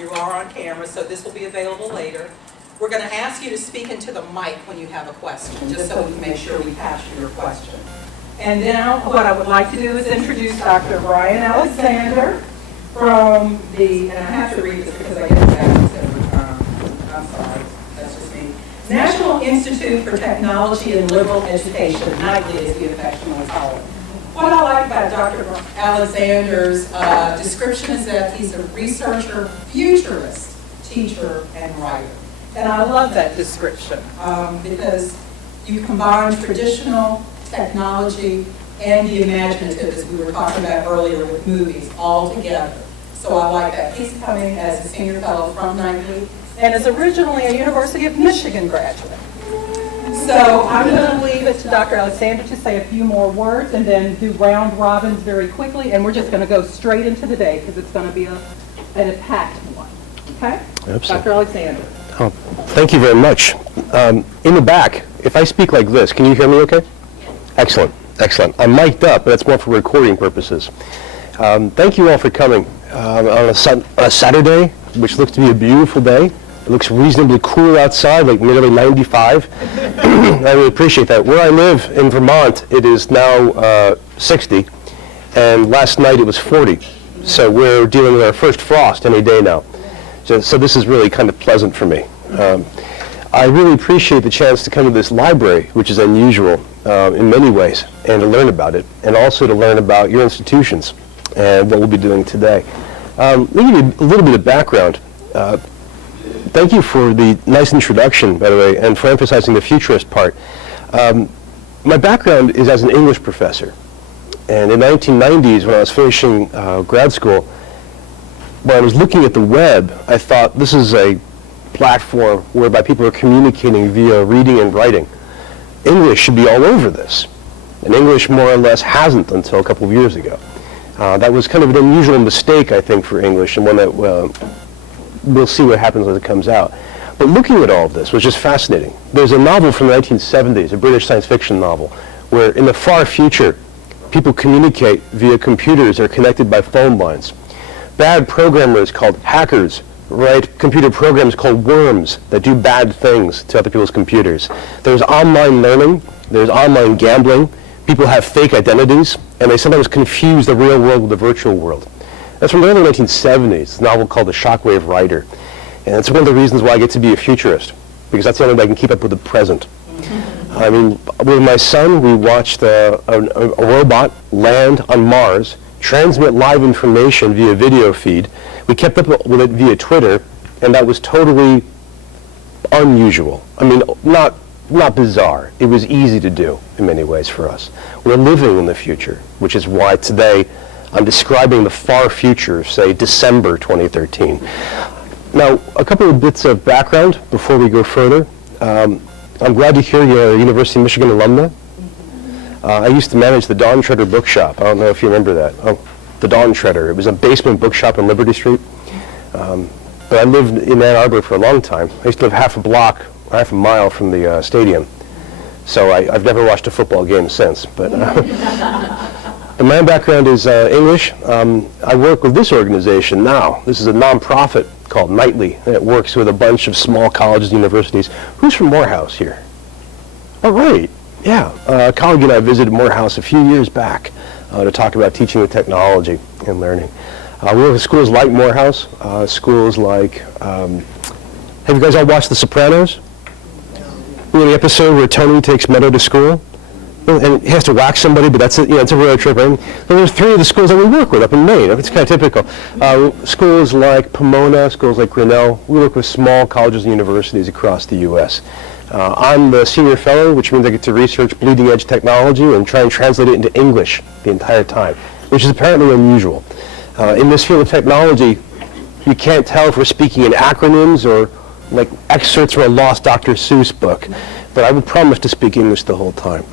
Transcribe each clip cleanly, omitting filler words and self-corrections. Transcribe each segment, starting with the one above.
You are on camera, so this will be available later. We're going to ask you to speak into the mic when you have a question, just so we can make sure we capture your question. And now what I would like to do is introduce Dr. Brian Alexander from the, and I have to read this because I get it backwards every time. I'm sorry, that's just me. National Institute for Technology and Liberal Education, NITLE as we affectionately call it. What I like about Dr. Alexander's description is that he's a researcher, futurist, teacher, and writer. And I love that description because you combine traditional technology and the imaginative, as we were talking about earlier with movies, all together. So I like that. He's coming as a senior fellow from NITLE and is originally a University of Michigan graduate. So I'm going to leave it to Dr. Alexander to say a few more words and then do round robins very quickly, and we're just going to go straight into the day because it's going to be an packed one. Okay? Absolutely. Dr. Alexander. Oh, thank you very much. In the back, if I speak like this, can you hear me okay? Yes. Excellent, excellent. I'm mic'd up, but that's more for recording purposes. Thank you all for coming on a Saturday, which looks to be a beautiful day. It looks reasonably cool outside, like nearly 95. I really appreciate that. Where I live in Vermont, it is now 60, and last night it was 40. So we're dealing with our first frost any day now. So this is really kind of pleasant for me. I really appreciate the chance to come to this library, which is unusual in many ways, and to learn about it, and also to learn about your institutions and what we'll be doing today. Let me give you a little bit of background. Thank you for the nice introduction, by the way, and for emphasizing the futurist part. My background is as an English professor. And in the 1990s, when I was finishing grad school, when I was looking at the web, I thought this is a platform whereby people are communicating via reading and writing. English should be all over this. And English more or less hasn't until a couple of years ago. That was kind of an unusual mistake, I think, for English, and one that we'll see what happens as it comes out. But looking at all of this was just fascinating. There's a novel from the 1970s, a British science fiction novel, where in the far future, people communicate via computers that are connected by phone lines. Bad programmers called hackers write computer programs called worms that do bad things to other people's computers. There's online learning, there's online gambling, people have fake identities, and they sometimes confuse the real world with the virtual world. That's from the early 1970s, a novel called The Shockwave Rider. And it's one of the reasons why I get to be a futurist, because that's the only way I can keep up with the present. I mean, with my son, we watched a robot land on Mars, transmit live information via video feed. We kept up with it via Twitter, and that was totally unusual. I mean, not bizarre. It was easy to do in many ways for us. We're living in the future, which is why today I'm describing the far future, say December 2013. Now, a couple of bits of background before we go further. I'm glad to hear you're a University of Michigan alumna. I used to manage the Dawn Treader bookshop. I don't know if you remember that. Oh, the Dawn Treader. It was a basement bookshop on Liberty Street. But I lived in Ann Arbor for a long time. I used to live half a mile from the stadium. So I've never watched a football game since. But my background is English. I work with this organization now. This is a nonprofit called NITLE, and it works with a bunch of small colleges and universities. Who's from Morehouse here? Oh, right. Yeah, a colleague and I visited Morehouse a few years back to talk about teaching the technology and learning. We work with schools like Morehouse, schools like, have you guys all watched The Sopranos? You know, the episode where Tony takes Meadow to school? And he has to whack somebody, but that's it's a road trip. And there's 3 of the schools that we work with up in Maine. It's kind of typical. Schools like Pomona, schools like Grinnell. We work with small colleges and universities across the U.S. I'm the senior fellow, which means I get to research bleeding edge technology and try and translate it into English the entire time, which is apparently unusual. In this field of technology, you can't tell if we're speaking in acronyms or like excerpts from a lost Dr. Seuss book, but I will promise to speak English the whole time.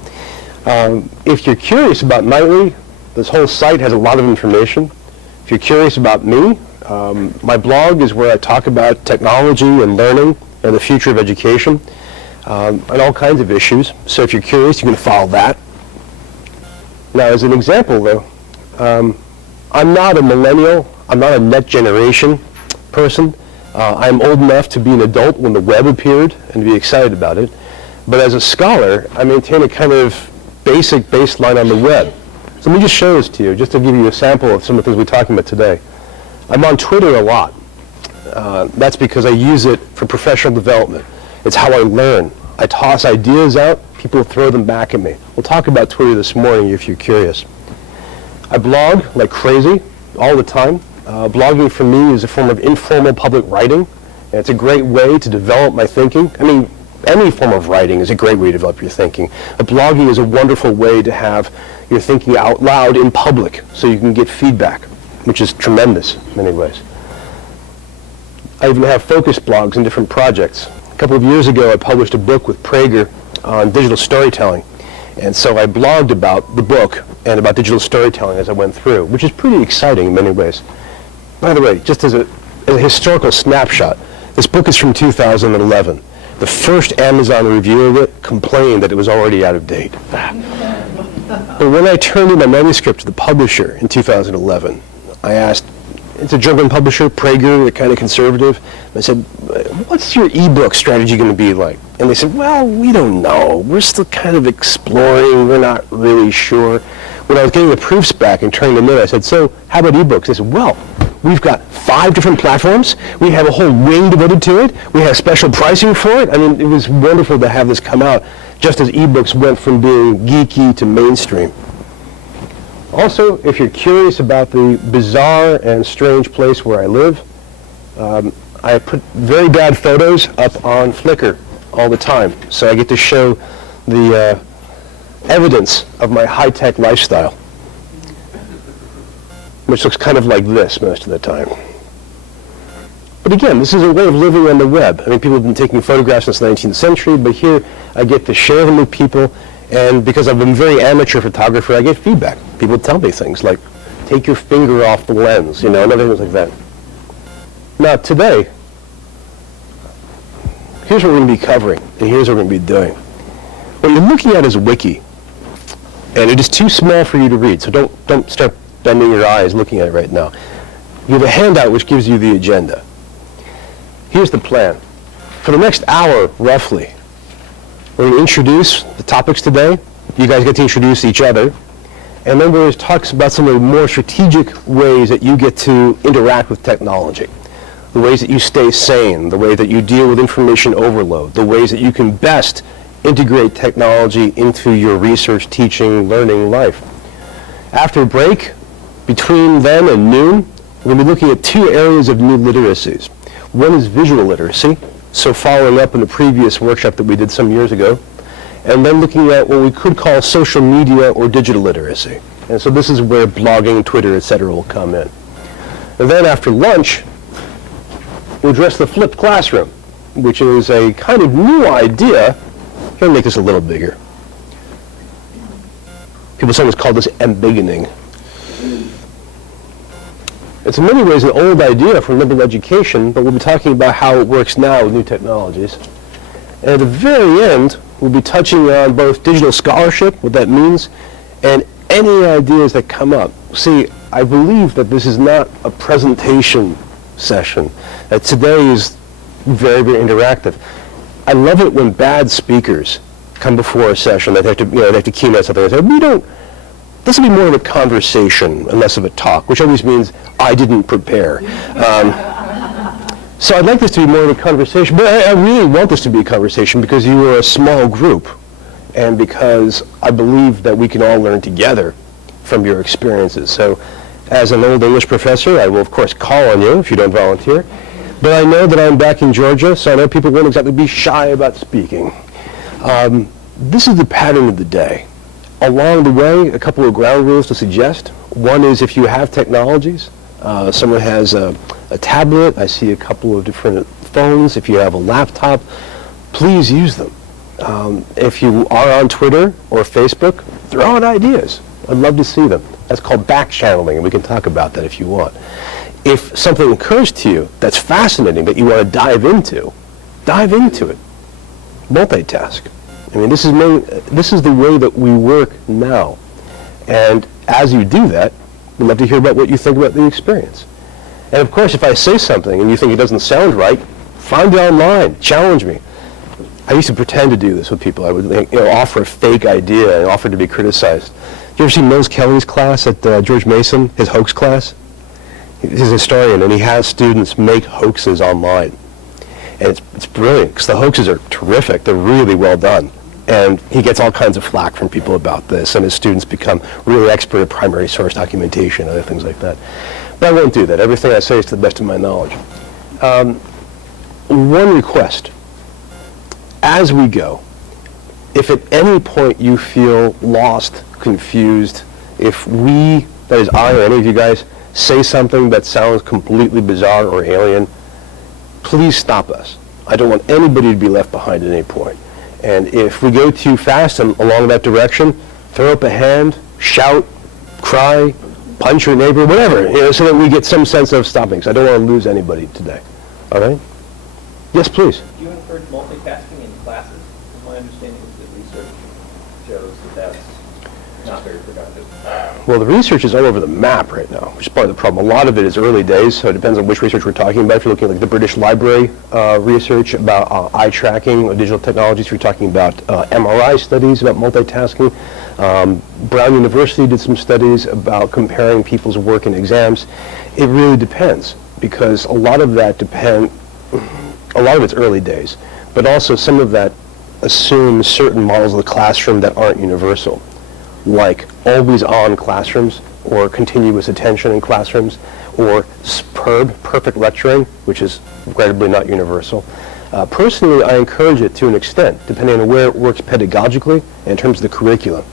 If you're curious about NITLE, this whole site has a lot of information. If you're curious about me, my blog is where I talk about technology and learning and the future of education and all kinds of issues. So if you're curious, you can follow that. Now, as an example, though, I'm not a millennial. I'm not a net generation. person. I'm old enough to be an adult when the web appeared and to be excited about it. But as a scholar, I maintain a kind of basic baseline on the web. So let me just show this to you, just to give you a sample of some of the things we're talking about today. I'm on Twitter a lot. That's because I use it for professional development. It's how I learn. I toss ideas out, people throw them back at me. We'll talk about Twitter this morning if you're curious. I blog like crazy all the time. Blogging for me is a form of informal public writing, and it's a great way to develop my thinking. I mean, any form of writing is a great way to develop your thinking. But blogging is a wonderful way to have your thinking out loud in public so you can get feedback, which is tremendous in many ways. I even have focus blogs in different projects. A couple of years ago, I published a book with Prager on digital storytelling. And so I blogged about the book and about digital storytelling as I went through, which is pretty exciting in many ways. By the way, just as a historical snapshot, this book is from 2011. The first Amazon review of it complained that it was already out of date. But when I turned in my manuscript to the publisher in 2011, I asked, it's a German publisher, Prager, they're kind of conservative. I said, what's your ebook strategy going to be like? And they said, well, we don't know. We're still kind of exploring. We're not really sure. When I was getting the proofs back and turning them in, I said, so how about ebooks? They said, well, we've got 5 different platforms. We have a whole wing devoted to it. We have special pricing for it. I mean, it was wonderful to have this come out just as ebooks went from being geeky to mainstream. Also, if you're curious about the bizarre and strange place where I live, I put very bad photos up on Flickr all the time. So I get to show the evidence of my high-tech lifestyle, which looks kind of like this most of the time. But again, this is a way of living on the web. I mean, people have been taking photographs since the 19th century, but here I get to share them with people, and because I've been a very amateur photographer, I get feedback. People tell me things like, take your finger off the lens, and other things like that. Now, today, here's what we're going to be covering, and here's what we're going to be doing. What you're looking at is a wiki, and it is too small for you to read, so don't start bending your eyes looking at it right now. You have a handout which gives you the agenda. Here's the plan. For the next hour, roughly, we're going to introduce the topics today. You guys get to introduce each other. And then we're going to talk about some of the more strategic ways that you get to interact with technology. The ways that you stay sane, the way that you deal with information overload, the ways that you can best integrate technology into your research, teaching, learning life. After a break, between then and noon, we're going to be looking at 2 areas of new literacies. One is visual literacy, so following up on the previous workshop that we did some years ago, and then looking at what we could call social media or digital literacy. And so this is where blogging, Twitter, etc. will come in. And then after lunch, we'll address the flipped classroom, which is a kind of new idea. I'm going to make this a little bigger. People sometimes call this embiggening. It's in many ways an old idea from liberal education, but we'll be talking about how it works now with new technologies. And at the very end, we'll be touching on both digital scholarship, what that means, and any ideas that come up. See, I believe that this is not a presentation session. Today is very, very interactive. I love it when bad speakers come before a session that have to, they have to keynote something and say, this will be more of a conversation and less of a talk, which always means I didn't prepare. So I'd like this to be more of a conversation, but I really want this to be a conversation because you are a small group and because I believe that we can all learn together from your experiences. So as an old English professor, I will of course call on you if you don't volunteer, but I know that I'm back in Georgia, so I know people won't exactly be shy about speaking. This is the pattern of the day. Along the way, a couple of ground rules to suggest. One is if you have technologies, someone has a tablet, I see a couple of different phones. If you have a laptop, please use them. If you are on Twitter or Facebook, throw out ideas. I'd love to see them. That's called back channeling, and we can talk about that if you want. If something occurs to you that's fascinating that you want to dive into it. Multitask. I mean, this is the way that we work now. And as you do that, we'd love to hear about what you think about the experience. And of course, if I say something and you think it doesn't sound right, find it online, challenge me. I used to pretend to do this with people. I would offer a fake idea and offer to be criticized. You ever see Mills Kelly's class at George Mason, his hoax class? He's a historian, and he has students make hoaxes online. And it's brilliant, because the hoaxes are terrific. They're really well done. And he gets all kinds of flack from people about this, and his students become really expert at primary source documentation, other things like that. But I won't do that. Everything I say is to the best of my knowledge. One request. As we go, if at any point you feel lost, confused, if we, that is I or any of you guys, say something that sounds completely bizarre or alien, please stop us. I don't want anybody to be left behind at any point. And if we go too fast and along that direction, throw up a hand, shout, cry, punch your neighbor, whatever, so that we get some sense of stopping. So I don't want to lose anybody today. All right? Yes, please. Do you encourage multitasking in classes? My understanding is that research shows that that's not very productive. Well, the research is all over the map right now, which is part of the problem. A lot of it is early days, so it depends on which research we're talking about. If you're looking at like the British Library research about eye tracking or digital technologies, if you're talking about MRI studies about multitasking. Brown University did some studies about comparing people's work in exams. It really depends, because a lot of it's early days, but also some of that assumes certain models of the classroom that aren't universal, like always-on classrooms, or continuous attention in classrooms, or perfect lecturing, which is regrettably not universal. Personally, I encourage it to an extent, depending on where it works pedagogically and in terms of the curriculum.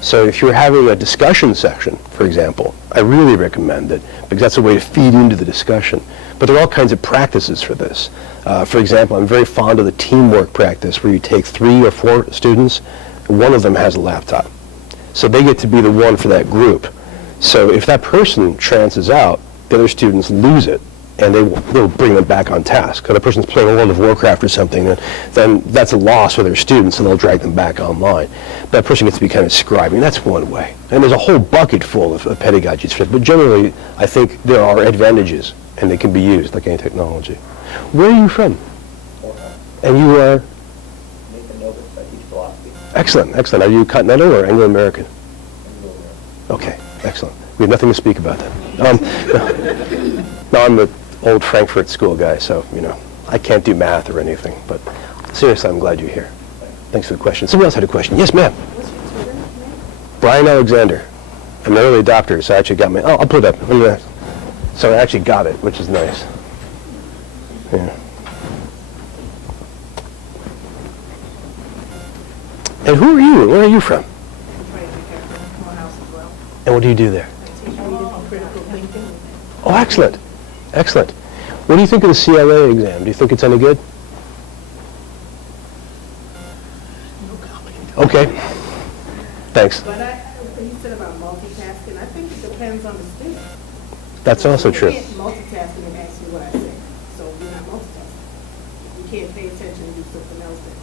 So if you're having a discussion section, for example, I really recommend it, because that's a way to feed into the discussion. But there are all kinds of practices for this. For example, I'm very fond of the teamwork practice, where you take 3 or 4 students, and one of them has a laptop. So they get to be the one for that group. So if that person trances out, the other students lose it, and they'll bring them back on task. If the person's playing World of Warcraft or something, then that's a loss for their students, and they'll drag them back online. That person gets to be kind of scribing. That's one way. And there's a whole bucket full of pedagogies for it. But generally, I think there are advantages, and they can be used like any technology. Where are you from? And you are? I teach philosophy. Excellent, excellent. Are you Continental or Anglo-American? Okay, excellent. We have nothing to speak about that. No, I'm the old Frankfurt school guy, so, I can't do math or anything. But seriously, I'm glad you're here. Thanks for the question. Someone else had a question. Yes, ma'am. What's your tutor's name? Brian Alexander. I'm an early adopter, so I actually got I'll put it up. So I actually got it, which is nice. Yeah. And who are you? Where are you from? And what do you do there? Oh, excellent. Excellent. What do you think of the CLA exam? Do you think it's any good? Okay. Thanks. But when you said about multitasking, I think it depends on the student. That's also true. You can't multitask and ask you what I said, so you're not multitasking. You can't pay attention and do something else then.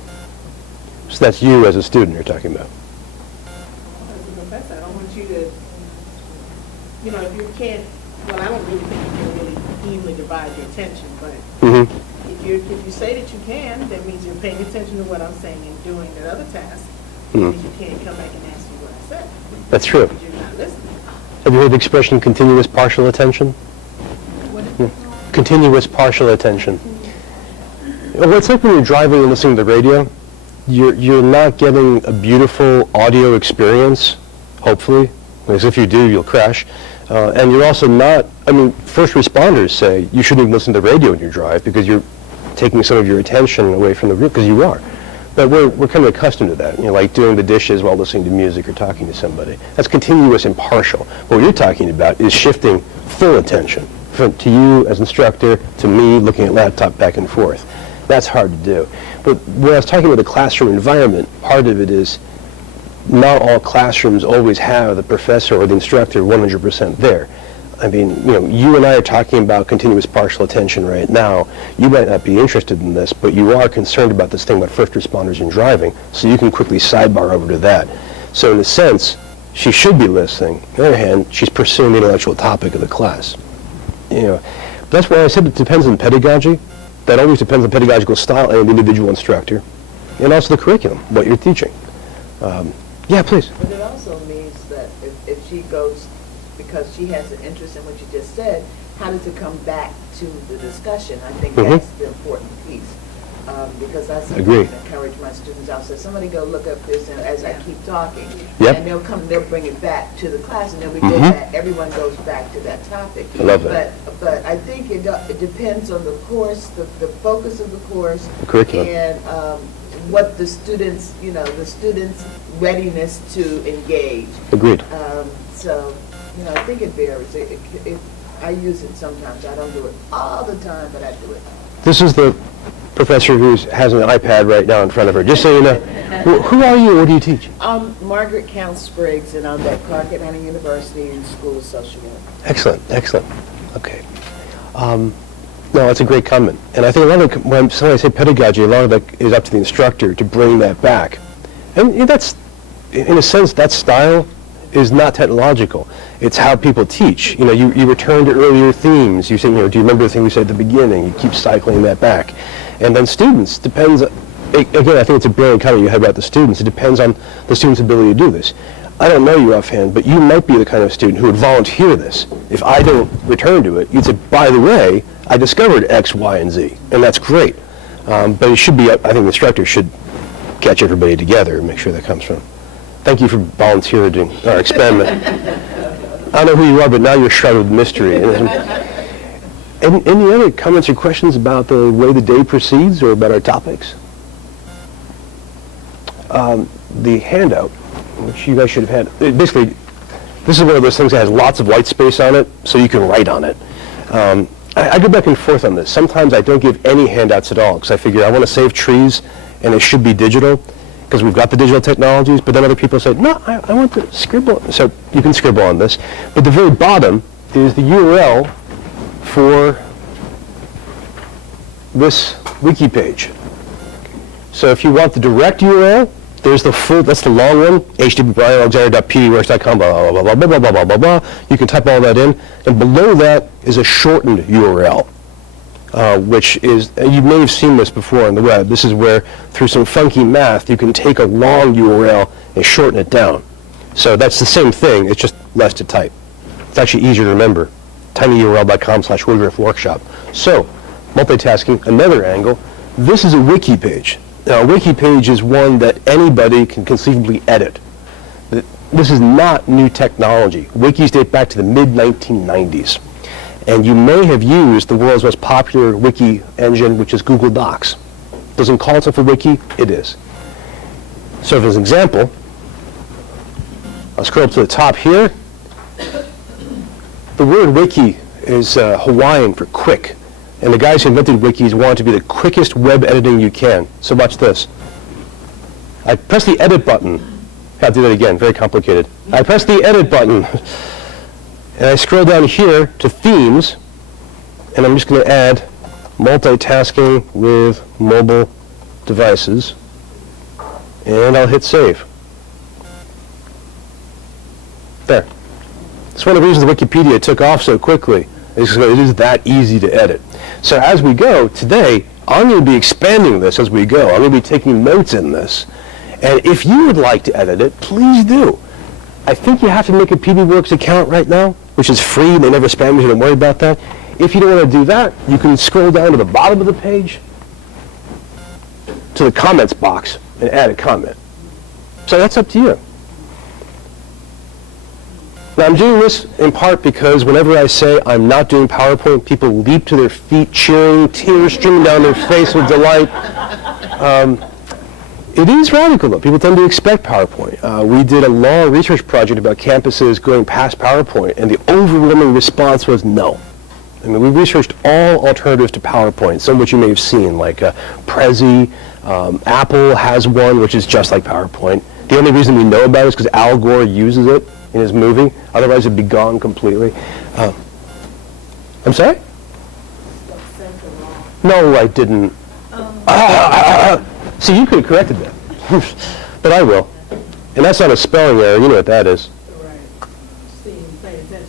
So that's you as a student you're talking about. As a professor, I don't want you to, if you can't, well, I don't really think you can really evenly divide your attention, but if you say that you can, that means you're paying attention to what I'm saying and doing that other task. Because you can't come back and ask me what I said. That's true. Because you're not listening. Have you heard the expression continuous partial attention? What is it? Continuous partial attention. Well, it's like when you're driving and listening to the radio, you're not getting a beautiful audio experience, hopefully, because if you do, you'll crash. And you're also not, first responders say you shouldn't even listen to the radio when you drive because you're taking some of your attention away from the road, because you are. But we're kind of accustomed to that, like doing the dishes while listening to music or talking to somebody. That's continuous and partial. What you're talking about is shifting full attention to you as instructor, to me looking at laptop back and forth. That's hard to do. But when I was talking about the classroom environment, part of it is not all classrooms always have the professor or the instructor 100% there. You and I are talking about continuous partial attention right now. You might not be interested in this, but you are concerned about this thing about first responders and driving, so you can quickly sidebar over to that. So in a sense, she should be listening. On the other hand, she's pursuing the intellectual topic of the class. You know, that's why I said it depends on pedagogy. That always depends on pedagogical style and the individual instructor, and also the curriculum, what you're teaching. Yeah, please. But it also means that if she goes, because she has an interest in what you just said, how does it come back to the discussion? I think that's the important piece. Because I sometimes encourage my students, I'll say, somebody go look up this, and as I keep talking, and they'll bring it back to the class, and then we get that, everyone goes back to that topic. I love that. But I think it depends on the course, the focus of the course, the curriculum, and what the students, the students' readiness to engage. Agreed. So, I think it varies. I use it sometimes. I don't do it all the time, but I do it. This is the professor who has an iPad right now in front of her. Just so you know, who are you? What do you teach? Margaret Count Spriggs, and I'm at Clark Atlanta University in School of Social Work. Excellent, excellent. Okay. No, that's a great comment. And I think a lot of when I say pedagogy, a lot of that is up to the instructor to bring that back. And that's, in a sense, that style is not technological. It's how people teach. You return to earlier themes. You say, do you remember the thing we said at the beginning? You keep cycling that back. And then students, depends, again, I think it's a brilliant comment you had about the students. It depends on the student's ability to do this. I don't know you offhand, but you might be the kind of student who would volunteer this. If I don't return to it, you'd say, by the way, I discovered X, Y, and Z, and that's great. But it should be, I think the instructor should catch everybody together and make sure that comes from. Thank you for volunteering our experiment. I don't know who you are, but now you're shrouded with mystery. Any other comments or questions about the way the day proceeds or about our topics? The handout, which you guys should have had, basically, this is one of those things that has lots of white space on it, so you can write on it. I go back and forth on this. Sometimes I don't give any handouts at all, because I figure I want to save trees, and it should be digital, because we've got the digital technologies, but then other people say, no, I want to scribble. So you can scribble on this. But the very bottom is the URL for this wiki page. So if you want the direct URL, there's the full, that's the long one, http://alexander.pdworks.com, blah, blah, blah, blah, blah, blah, blah, blah, blah. You can type all that in. And below that is a shortened URL. Which is, you may have seen this before on the web. This is where, through some funky math, you can take a long URL and shorten it down. So that's the same thing, it's just less to type. It's actually easier to remember. tinyurl.com/Woodruff-workshop. So, multitasking, another angle. This is a wiki page. Now, a wiki page is one that anybody can conceivably edit. This is not new technology. Wikis date back to the mid-1990s. And you may have used the world's most popular wiki engine, which is Google Docs. Doesn't call itself a wiki, it is. So as an example, I'll scroll up to the top here. The word wiki is Hawaiian for quick. And the guys who invented wikis want it to be the quickest web editing you can. So watch this. I press the edit button. I have to do that again, very complicated. I press the edit button. And I scroll down here to themes, and I'm just going to add multitasking with mobile devices, and I'll hit save. There. It's one of the reasons Wikipedia took off so quickly. It is that easy to edit. So as we go today, I'm going to be expanding this as we go. I'm going to be taking notes in this. And if you would like to edit it, please do. I think you have to make a PDWorks account right now, which is free. They never spam you, so don't worry about that. If you don't want to do that, you can scroll down to the bottom of the page to the comments box and add a comment. So that's up to you. Now I'm doing this in part because whenever I say I'm not doing PowerPoint, people leap to their feet cheering, tears streaming down their face with delight. It is radical, though. People tend to expect PowerPoint. We did a long research project about campuses going past PowerPoint, and the overwhelming response was no. I mean, we researched all alternatives to PowerPoint, some of which you may have seen, like Prezi. Apple has one which is just like PowerPoint. The only reason we know about it is because Al Gore uses it in his movie. Otherwise, it'd be gone completely. I'm sorry? No, I didn't. See, you could have corrected that. But I will. And that's not a spelling error. You know what that is. Right. See, pay attention.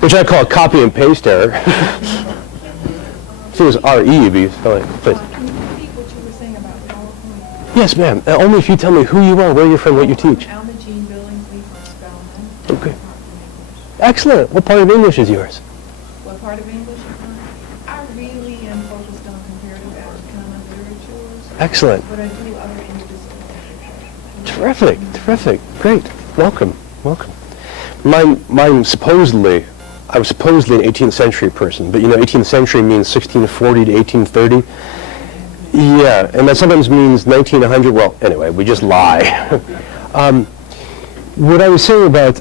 Which I call copy and paste error. If it was RE, it'd be fine. Please. Can you repeat what you were saying about PowerPoint? Yes, ma'am. Only if you tell me who you are, where you're from, what you teach. Alma Jean Billingsley from Spelman. Okay. Department of English. Excellent. What part of English is yours? What part of English? I really am focused on comparative Africana literatures, Excellent. but I do other interdisciplinary. Terrific. Terrific. Great. Welcome. Welcome. Mine supposedly, I was supposedly an 18th century person, but 18th century means 1640 to 1830. Yeah, and that sometimes means 1900. Well, anyway, we just lie. What I was saying about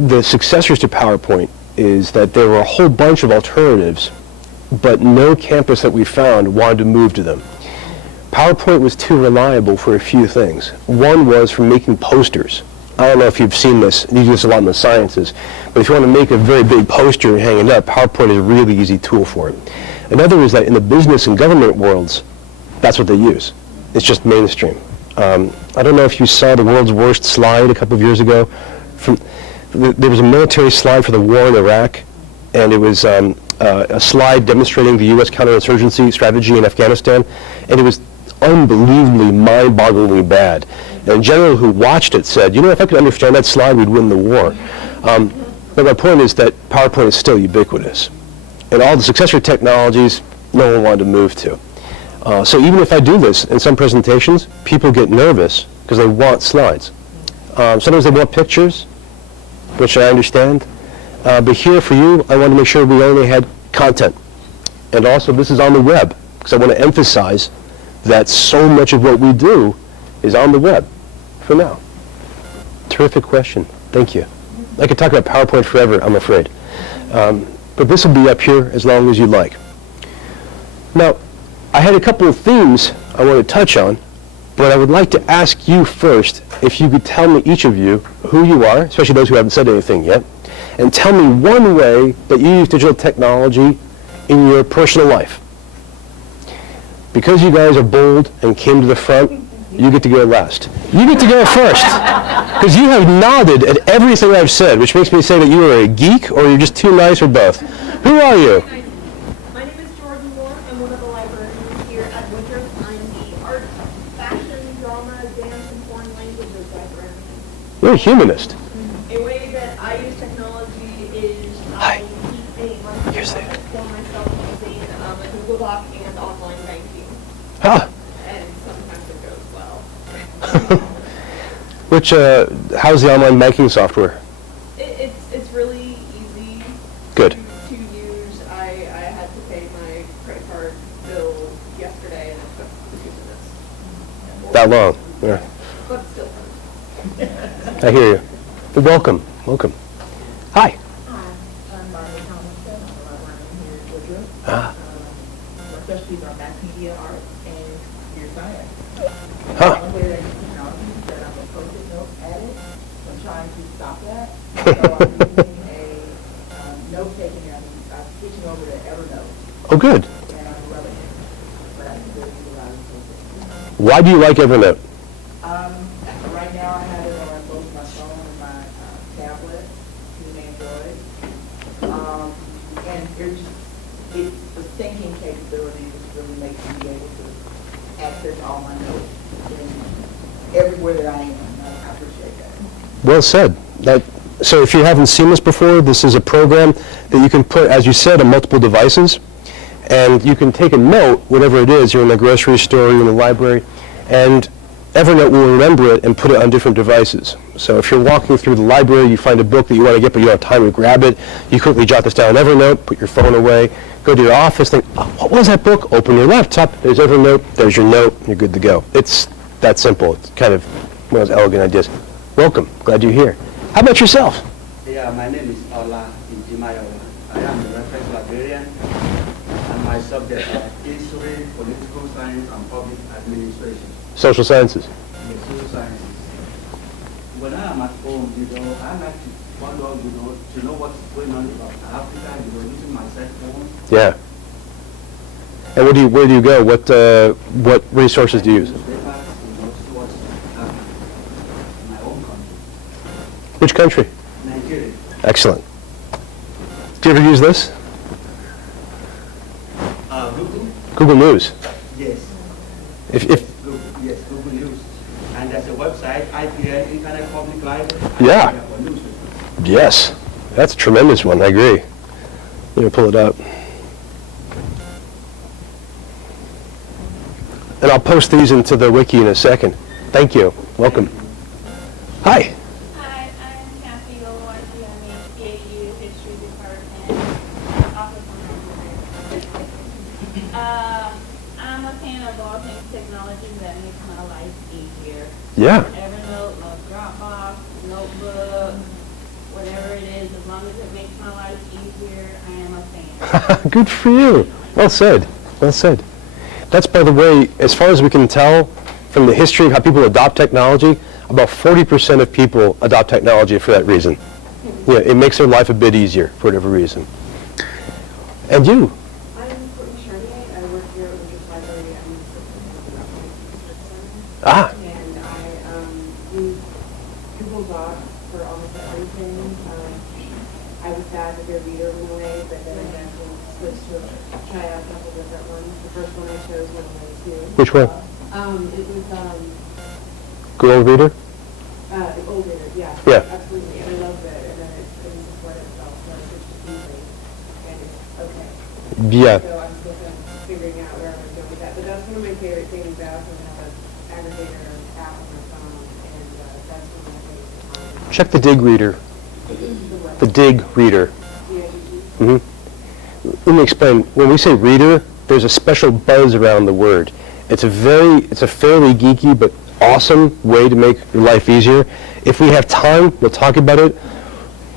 the successors to PowerPoint is that there were a whole bunch of alternatives, but no campus that we found wanted to move to them. PowerPoint was too reliable for a few things. One was for making posters. I don't know if you've seen this. You do this a lot in the sciences. But if you want to make a very big poster and hang it up, PowerPoint is a really easy tool for it. Another is that in the business and government worlds, that's what they use. It's just mainstream. I don't know if you saw the world's worst slide a couple of years ago. There was a military slide for the war in Iraq, and it was a slide demonstrating the U.S. counterinsurgency strategy in Afghanistan, and it was unbelievably, mind-bogglingly bad. And a general who watched it said, if I could understand that slide, we'd win the war. But my point is that PowerPoint is still ubiquitous. And all the successor technologies, no one wanted to move to. So even if I do this in some presentations, people get nervous because they want slides. Sometimes they want pictures, which I understand. But here for you, I want to make sure we only had content. And also this is on the web, because I want to emphasize that so much of what we do is on the web for now. Terrific question. Thank you. I could talk about PowerPoint forever, I'm afraid. But this will be up here as long as you like. Now, I had a couple of themes I want to touch on, but I would like to ask you first if you could tell me, each of you, who you are, especially those who haven't said anything yet, and tell me one way that you use digital technology in your personal life. Because you guys are bold and came to the front, you get to go last. You get to go first, because you have nodded at everything I've said, which makes me say that you are a geek or you're just too nice or both. Who are you? My name is Jordan Moore. I'm one of the librarians here at Winthrop. I'm the art, fashion, drama, dance, and foreign languages librarian. You're a humanist. A way that I use technology is Hi. I keep a monthly Here's budget for myself using a Google Doc and online banking. Huh. And sometimes it goes well. Which, how's the online banking software? It's really easy Good. to use. I had to pay my credit card bill yesterday and it took 2 minutes. That long. Yeah. But still fun. I hear you. But welcome. Welcome. Hi. Hi, I'm Marley Tomlinson. I'm a librarian here at Woodruff. Ah. My specialties are mass media, art, and computer science. Huh. One way that I use technology is that I'm a post-it note addict. I'm trying to stop that. So I'm using a note-taking, I'm switching over to Evernote, Oh, good. and I'm loving it. But I still utilize it. Why do you like Evernote? Right now, I have it on both my phone and my tablet, using Android. And the syncing capabilities really makes me able to access all my notes everywhere that I am. I appreciate that. Well said. So if you haven't seen this before, this is a program that you can put, as you said, on multiple devices. And you can take a note, whatever it is, you're in the grocery store, you're in the library, and Evernote will remember it and put it on different devices. So if you're walking through the library, you find a book that you want to get, but you don't have time to grab it, you quickly jot this down in Evernote, put your phone away, go to your office, think, oh, what was that book? Open your laptop, there's Evernote, there's your note, you're good to go. It's that simple. It's kind of one of those elegant ideas. Welcome. Glad you're here. How about yourself? Yeah, my name is Ola Intimayo. I am the reference librarian, and my subjects are history, political science, and public administration. Social sciences. The social sciences. When I am at home, I like to follow, to know what's going on about Africa, using my cell phone. Yeah. And where do you go? What resources do you use? Newspapers, see what's happening in my own country. Which country? Nigeria. Excellent. Do you ever use this? Google? Google News. Yes. If Google, yes, Google News. And there's a website, IPL, Internet Public Library. Yeah. For newspapers. Yes, that's a tremendous one. I agree. Let me pull it up. And I'll post these into the wiki in a second. Thank you. Welcome. Hi. Hi, I'm Kathy Olowaji. I'm the HBAU History Department, Office on I'm a fan of all things technology that makes my life easier. Yeah. Evernote, Dropbox, Notebook, whatever it is, as long as it makes my life easier, I am a fan. Good for you. Well said. Well said. That's, by the way, as far as we can tell from the history of how people adopt technology, about 40% of people adopt technology for that reason. Yeah, it makes their life a bit easier for whatever reason. And you? I'm Courtney Charnier. I work here at Winters Library. I'm the assistant professor. Ah, And I use Google Docs for almost everything. I was sad that their reader went away, but then I eventually switched to try out a couple different ones. The first one I chose went away too. which one? It was Google Reader? Old Reader, yeah. Yeah. Absolutely, and I loved it. And then it couldn't support itself, so I switched to Easy. And it's okay. Yeah. So I'm still kind of figuring out where I'm going to go with that. But that's one of my favorite things. I also have an aggregator app on my phone, and that's one of my favorite. Check the Dig Reader. The Dig Reader. Mm-hmm. Let me explain. When we say reader, there's a special buzz around the word. It's a fairly geeky but awesome way to make your life easier. If we have time, we'll talk about it.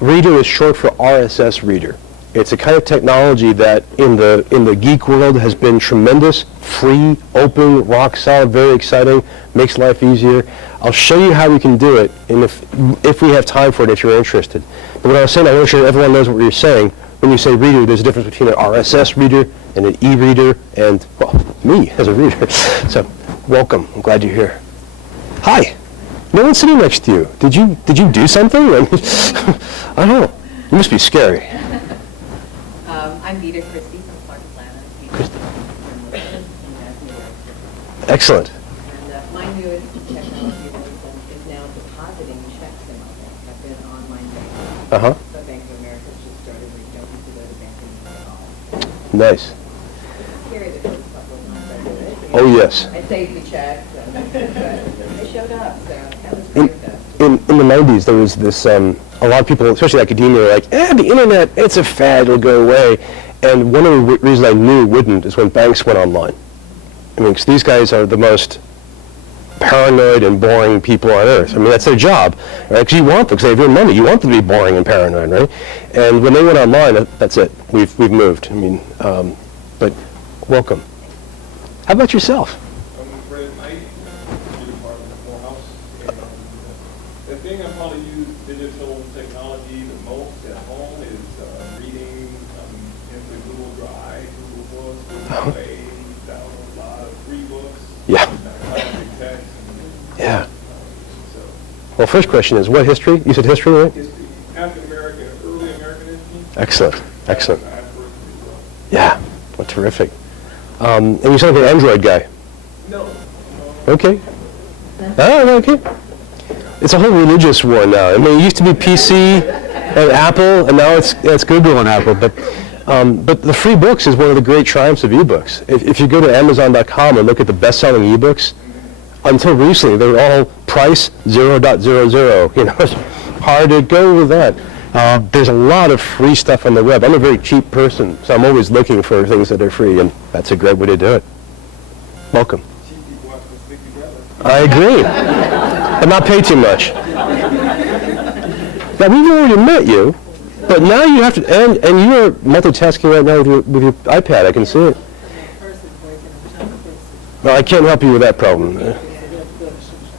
Reader is short for RSS Reader. It's a kind of technology that in the geek world has been tremendous, free, open, rock solid, very exciting, makes life easier. I'll show you how we can do it, and if we have time for it, if you're interested. But what I was saying, I want to make sure everyone knows what you're saying. When you say reader, there's a difference between an RSS reader and an e-reader, and, well, me as a reader. So, welcome. I'm glad you're here. Hi. No one's sitting next to you. Did you do something? I don't know. You must be scary. I'm Vita Christie from Clark Atlanta. Christie. Excellent. And my newest technology is now depositing checks in my bank. I've been online banking. Uh-huh. So Bank of America's just started where you don't need to go to bank anymore at all. Nice. It's scary the first couple of months I did it. Oh, yes. I saved the checks, but they showed up, so that was great. In the 90s, there was this, a lot of people, especially academia, were like, the internet, it's a fad, it'll go away. And one of the reasons I knew it wouldn't is when banks went online. I mean, 'cause these guys are the most paranoid and boring people on earth. I mean, that's their job, right? Because you want them, because they have your money, you want them to be boring and paranoid, right? And when they went online, that's it. We've moved. I mean, but welcome. How about yourself? I'm Fred Knight, History Department at Morehouse, and the thing I probably use digital technology the most at home is reading into Google Drive, Google Books, Google Play, download a lot of free books. Yeah. Text. Yeah. Well, first question is, what history? You said history, right? History, African American, early American history. Excellent. Excellent. I personally love. Yeah. Well, terrific. And you sound like an Android guy. No. Okay. Oh, okay. It's a whole religious war now. I mean, it used to be PC and Apple, and now it's Google and Apple. But the free books is one of the great triumphs of ebooks. If you go to Amazon.com and look at the best-selling ebooks, until recently they were all price 0.00. You know, it's hard to go with that. There's a lot of free stuff on the web. I'm a very cheap person, so I'm always looking for things that are free, and that's a great way to do it. Welcome. I agree. And not pay too much. Now, we've already met you, but now you have to, and you're multitasking right now with your iPad. I can see it. Well, I can't help you with that problem.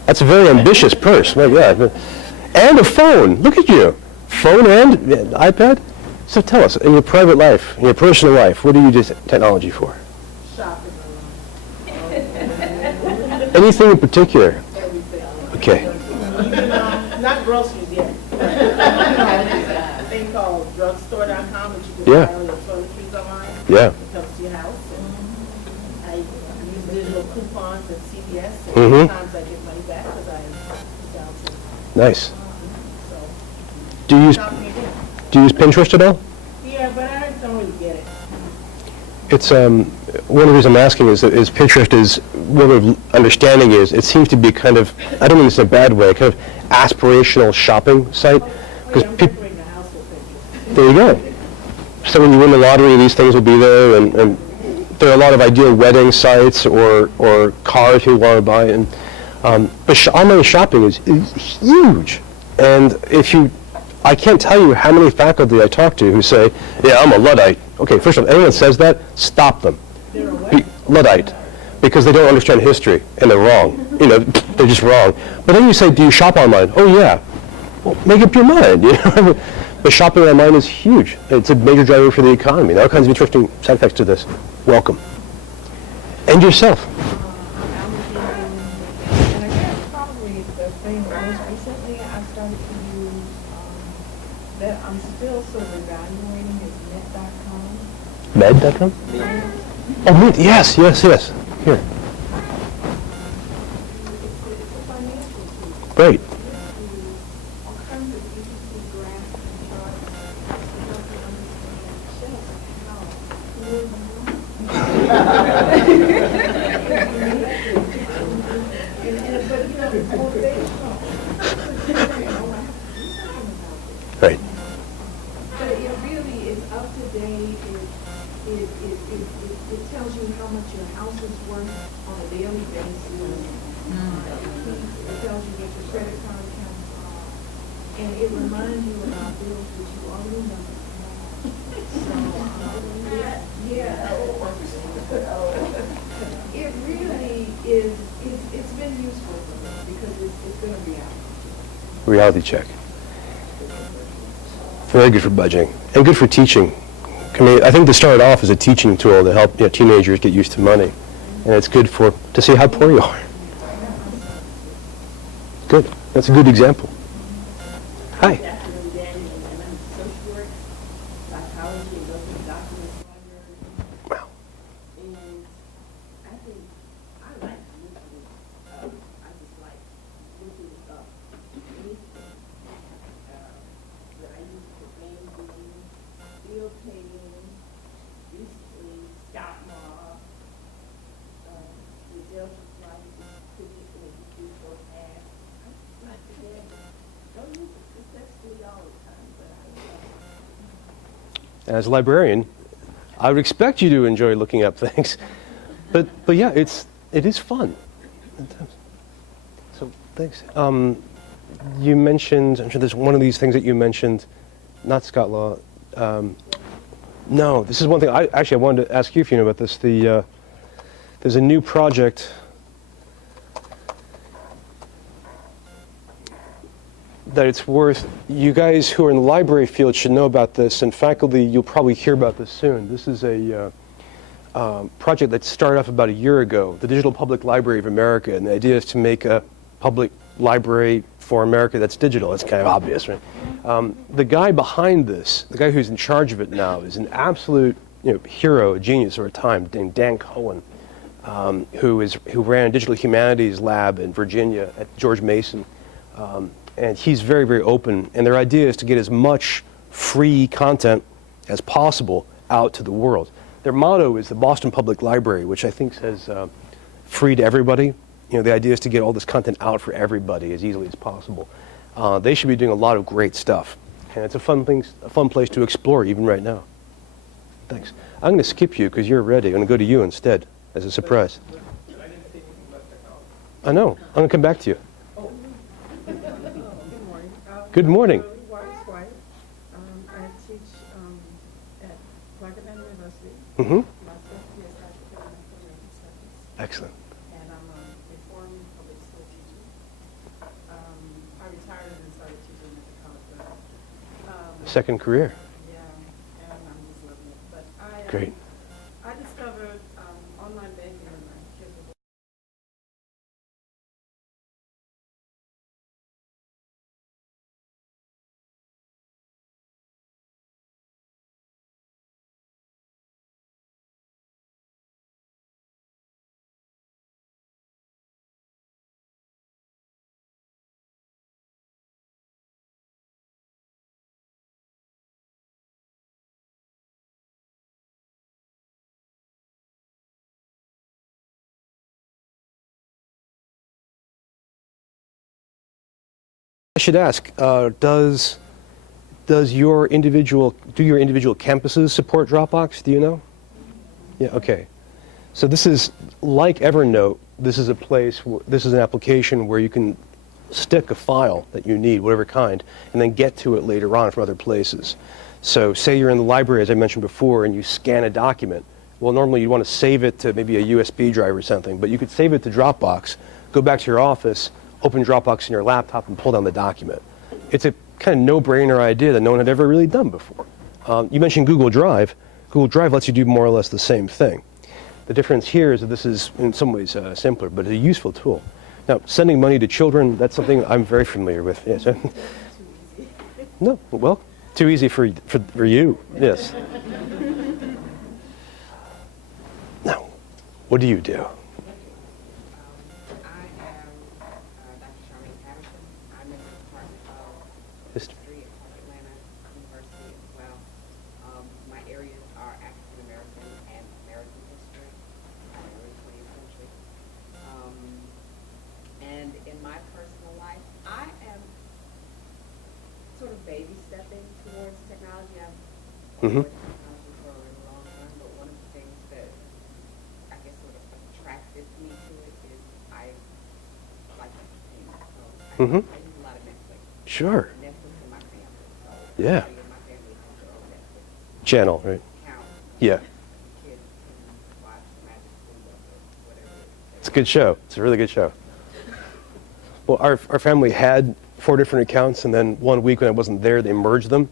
That's a very ambitious purse. My God. And a phone. Look at you. Phone and iPad? So tell us, in your private life, in your personal life, what do you use technology for? Shopping. Anything in particular? Everything. Okay. Not groceries yet. a thing called drugstore.com, which you can Yeah. buy all your toiletries online. Yeah. It comes to your house. And I use digital coupons and CVS, and Mhm. sometimes I get money back because I put down some. Nice. So, Do you use shopping again. Do you use Pinterest at all? Yeah, but I don't really get it. It's one of the reasons I'm asking is that Pinterest is what my understanding is it seems to be kind of, I don't mean this in a bad way, kind of aspirational shopping site. Wait, I'm decorating the house with Pinterest. There you go. So when you win the lottery, these things will be there, and there are a lot of ideal wedding sites or cars you want to buy, and but online shopping is huge. And I can't tell you how many faculty I talk to who say, "Yeah, I'm a Luddite." Okay, first of all, anyone that says that, stop them. They're a what? Luddite, because they don't understand history and they're wrong. They're just wrong. But then you say, "Do you shop online?" Oh yeah. Well, make up your mind. But shopping online is huge. It's a major driver for the economy. There are all kinds of interesting side effects to this. Welcome. And yourself. And I guess probably the thing most recently I started to use that I'm still sort of evaluating is net.com. Med.com? Oh, Mint. Yes. Here. It's a financial tool. Great. All kinds of easy graphs and charts to help you understand Right. But it really is up to date. It tells you how much your house is worth on a daily basis. It tells you what your credit card accounts are. And it reminds you about bills that you already know. It really is, it's been useful for me because it's going to be out. Reality check. Very good for budgeting and good for teaching. I think this started off as a teaching tool to help teenagers get used to money, and it's good to see how poor you are. Good. That's a good example. Hi. Afternoon, Daniel, and I'm social work, psychology, and local documents library. Wow. And I think I like looking up. I just like looking up anything that I use for banking, bill paying, recently stock mob, the Delta flight, ticket, and the forecast. I just like to get it. Don't use it successfully all the time, but I love it. As a librarian, I would expect you to enjoy looking up things, but yeah, it is fun. So thanks. You mentioned, I'm sure there's one of these things that you mentioned, not Scott Law. No, this is one thing. I wanted to ask you if you know about this. There's a new project that it's worth, you guys who are in the library field should know about this, and faculty, you'll probably hear about this soon. This is a project that started off about a year ago, the Digital Public Library of America, and the idea is to make a public library for America that's digital. It's kind of obvious, right? The guy behind this, the guy who's in charge of it now, is an absolute hero, a genius of our time, named Dan Cohen, who ran a digital humanities lab in Virginia at George Mason. And he's very, very open. And their idea is to get as much free content as possible out to the world. Their motto is the Boston Public Library, which I think says free to everybody. The idea is to get all this content out for everybody as easily as possible. They should be doing a lot of great stuff. And it's a fun place to explore even right now. Thanks. I'm going to skip you because you're ready. I'm going to go to you instead as a surprise. I know. I'm going to come back to you. Good morning. I teach at Clarkson University. Mm-hmm. My specialty is African American Studies. Excellent. And I'm a reformed public school teacher. I retired and then started teaching at the college level. Second career. Yeah, and I'm just loving it. But Great. I discovered online banking when my kids were I should ask, do your individual campuses support Dropbox? Do you know? Yeah, okay. So this is like Evernote. This is an application where you can stick a file that you need, whatever kind, and then get to it later on from other places. So say you're in the library, as I mentioned before, and you scan a document. Well, normally you'd want to save it to maybe a USB drive or something, but you could save it to Dropbox, go back to your office, open Dropbox in your laptop, and pull down the document. It's a kind of no-brainer idea that no one had ever really done before. You mentioned Google Drive. Google Drive lets you do more or less the same thing. The difference here is that this is, in some ways, simpler, but it's a useful tool. Now, sending money to children, that's something I'm very familiar with. Yes. No, well, too easy for you, yes. Now, what do you do? History at Atlanta University as well. My areas are African American and American history, early 20th century. And in my personal life, I am sort of baby stepping towards technology. I've worked with technology for a really long time, but one of the things that I guess sort of attracted me to it is I like entertainment. So I use a lot of Netflix. Sure. Netflix in my family. So Yeah. everybody in my family has their own Netflix Channel, right? account. Yeah. Kids can watch Magic Kingdom or whatever it is. It's a good show. It's a really good show. Well, our family had 4 different accounts, and then one week when I wasn't there, they merged them.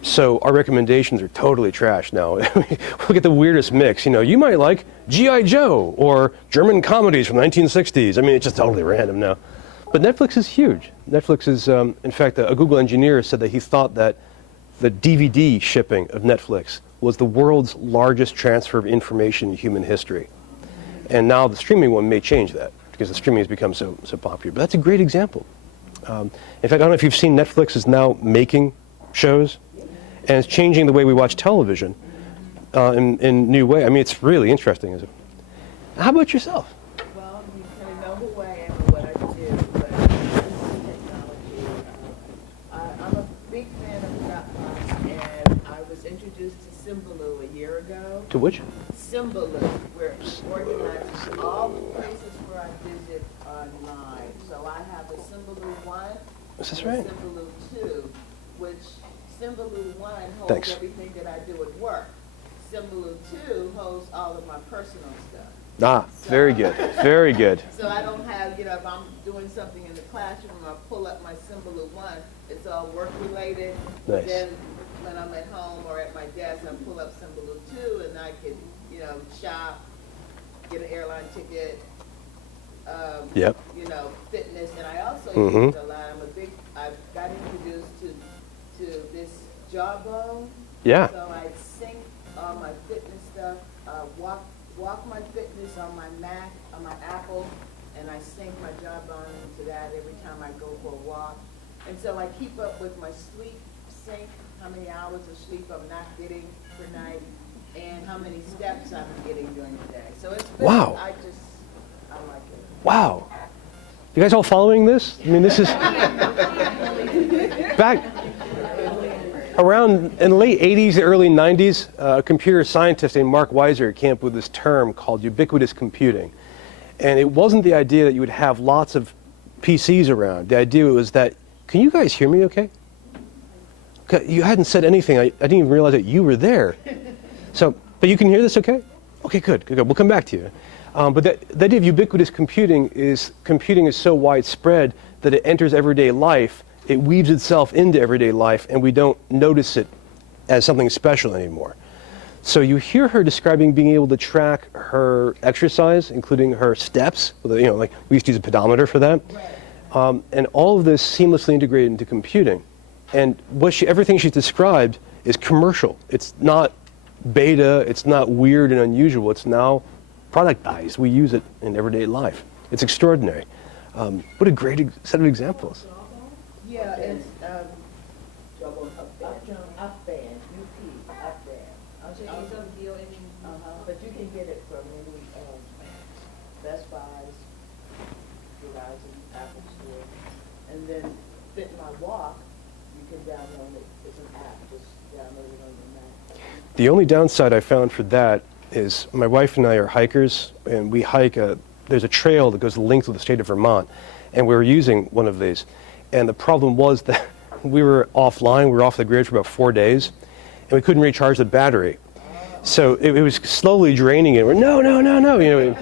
So our recommendations are totally trash now. Look at the weirdest mix. You know, you might like G.I. Joe or German comedies from the 1960s. I mean, it's just totally random now. But Netflix is huge. Netflix is, in fact, a Google engineer said that he thought that the DVD shipping of Netflix was the world's largest transfer of information in human history. And now the streaming one may change that because the streaming has become so popular. But that's a great example. In fact, I don't know if you've seen Netflix is now making shows, and it's changing the way we watch television in new way. I mean, it's really interesting. Isn't it? How about yourself? Well, you kind of know who I am and what I do, but technology. I'm a big fan of Dropbox, and I was introduced to Symbaloo a year ago. To which? Symbaloo, where it organizes all the places where I visit online. So I have a Symbaloo 1 Is this and right? a Symbaloo 2, which Symbaloo 1 holds Thanks. everything that I do at work. Symbaloo 2 holds all of my personal stuff. Ah, very good. Very good. So I don't have, if I'm doing something in the classroom, I pull up my Symbaloo 1, it's all work related. Nice. Then when I'm at home or at my desk, I pull up Symbaloo 2 and I can, shop, get an airline ticket, Yep. fitness, and I also Mhm. use it a lot. I got introduced to this Jawbone. Yeah. So I sync all my fitness stuff, walk my fitness on my Mac, on my Apple, and I sync my Jawbone into that every time I go for a walk. And so I keep up with my sleep sync, how many hours of sleep I'm not getting per night, and how many steps I'm getting during the day. So it's been, Wow. I like it. Wow. You guys all following this? I mean, this is back around in the late 80s, the early 90s, a computer scientist named Mark Weiser came up with this term called ubiquitous computing. And it wasn't the idea that you would have lots of PCs around. The idea was that, can you guys hear me okay? You hadn't said anything. I didn't even realize that you were there. So, but you can hear this okay? Okay, good. We'll come back to you. But the idea of ubiquitous computing is so widespread that it enters everyday life, it weaves itself into everyday life, and we don't notice it as something special anymore. So you hear her describing being able to track her exercise, including her steps, like we used to use a pedometer for that, and all of this seamlessly integrated into computing. And everything she's described is commercial. It's not beta, it's not weird and unusual, it's now productized. We use it in everyday life. It's extraordinary. What a great set of examples. Yeah, it's Upband, UP, Upband. But you can get it from any Best Buys, Verizon, Apple Store, and then fit my walk, you can download it. It's an app, just download it on your Mac. The only downside I found for that is my wife and I are hikers, and we hike there's a trail that goes the length of the state of Vermont, and we were using one of these. And the problem was that we were offline, we were off the grid for about 4 days, and we couldn't recharge the battery. So it was slowly draining it. We're, no.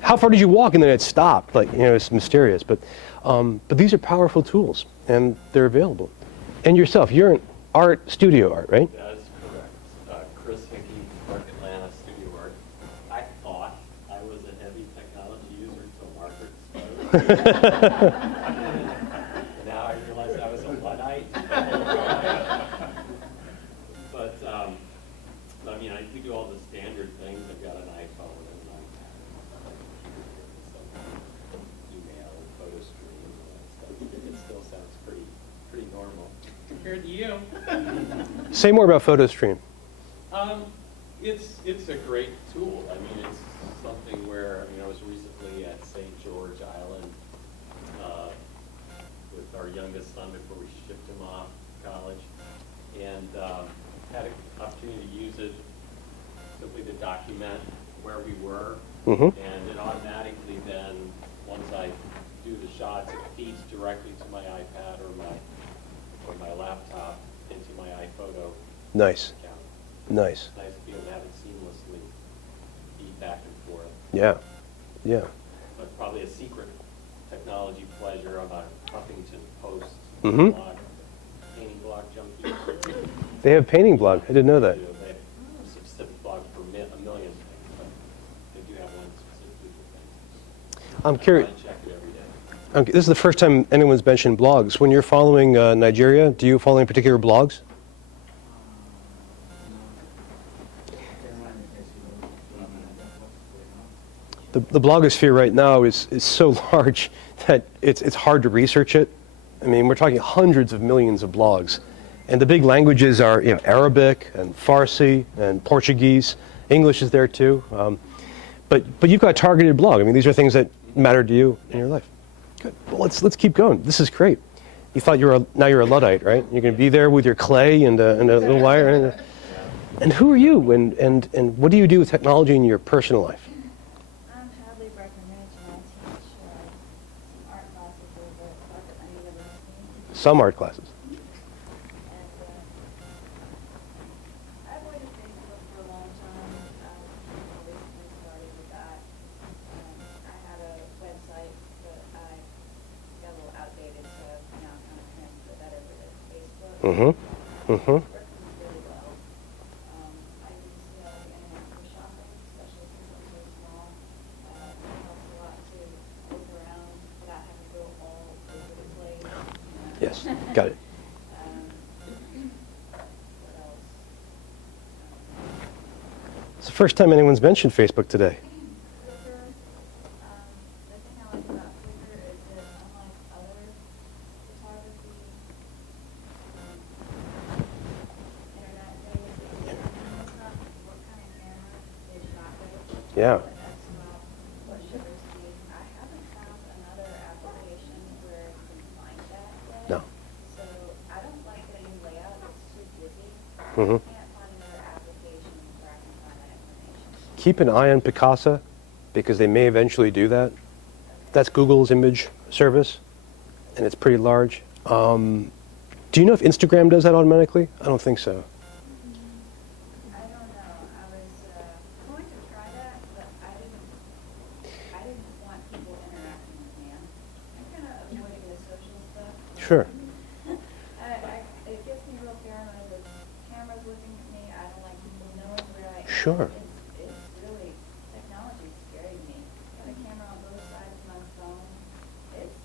How far did you walk? And then it stopped. It's mysterious. But these are powerful tools, and they're available. And yourself, you're in studio art, right? That is correct. Chris Hickey, Mark Atlanta Studio Art. I thought I was a heavy technology user until Margaret started. Now I realize I was a Luddite. But I mean, we do all the standard things. I've got an iPhone and an iPad, some email, photo stream, and all that stuff. It still sounds pretty normal compared to you. Say more about PhotoStream. It's a great tool. I mean, it's something where, I was recently at St. George Island with our youngest son before we shipped him off to college, and had an opportunity to use it simply to document where we were, and it automatically then, once I do the shots, it feeds directly to my iPad or my laptop into my iPhoto Nice. account. Nice. It's nice to be able to have it seamlessly feed back and forth. Yeah. Yeah. But probably a secret technology pleasure on a Huffington Post Mhm. blog, painting blog junkie. They have painting blog. I didn't know that. They have a specific blog for a million things, but they do have one specifically for things. I'm curious. I check it every day. Okay, this is the first time anyone's mentioned blogs. When you're following Nigeria, do you follow any particular blogs? The blogosphere right now is so large that it's hard to research it. I mean, we're talking hundreds of millions of blogs. And the big languages are Arabic and Farsi and Portuguese. English is there too. But you've got a targeted blog. I mean, these are things that matter to you in your life. Good. Well, let's keep going. This is great. You thought now you're a Luddite, right? You're going to be there with your clay and a little wire. And who are you? And what do you do with technology in your personal life? I'm Hadley Breckenridge, and I teach art classes over at Harvard University. Some art classes. And I've avoided Facebook for a long time. Recently started with that. I had a website, but I got a little outdated, so now I'm kind of transferred that over to Facebook. It works really well. I use the internet for shopping, especially since I'm so small. It helps a lot to look around without having to go all over the place. Yes, got it. What else? It's the first time anyone's mentioned Facebook today. Flickr. The thing I like about Flickr is that unlike other photography internet things, it's not what kind of camera they shot with. Yeah. That's not what shutter speed. I haven't found another application where you can find that yet. No. So I don't like the new layout. It's too busy. Mhm. I can't find another application where I can find that information. Keep an eye on Picasa, because they may eventually do that. That's Google's image service, and it's pretty large. Do you know if Instagram does that automatically? I don't think so. I don't know. I was going to try that, but I didn't want people interacting with me. I'm kind of avoiding the social stuff. Sure. It gets me real paranoid with cameras looking at me. I don't like people knowing where I am. Sure. It's really, technology scaring me. Got a camera on both sides of my phone. It's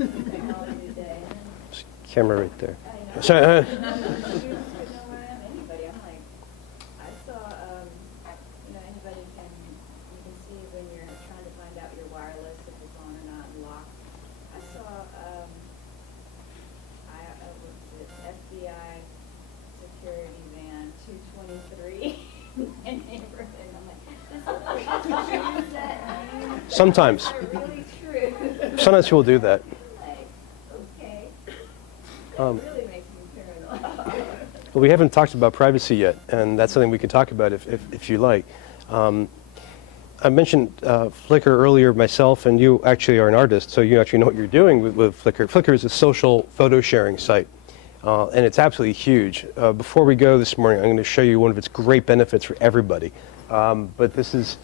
amazing technology today. And then Camera right there. I know. Sorry, Students could know where I am, anybody. I'm like, I saw, anybody you can see when you're trying to find out your wireless, if it's on or not, locked. I saw, FBI security van 223 in neighborhood. I'm like, this is that name. Sometimes. Are really true. Sometimes people do that. Like, really makes me paranoid. Well, we haven't talked about privacy yet, and that's something we can talk about if you like. I mentioned Flickr earlier myself, and you actually are an artist, so you actually know what you're doing with Flickr. Flickr is a social photo sharing site, and it's absolutely huge. Before we go this morning, I'm going to show you one of its great benefits for everybody. But this is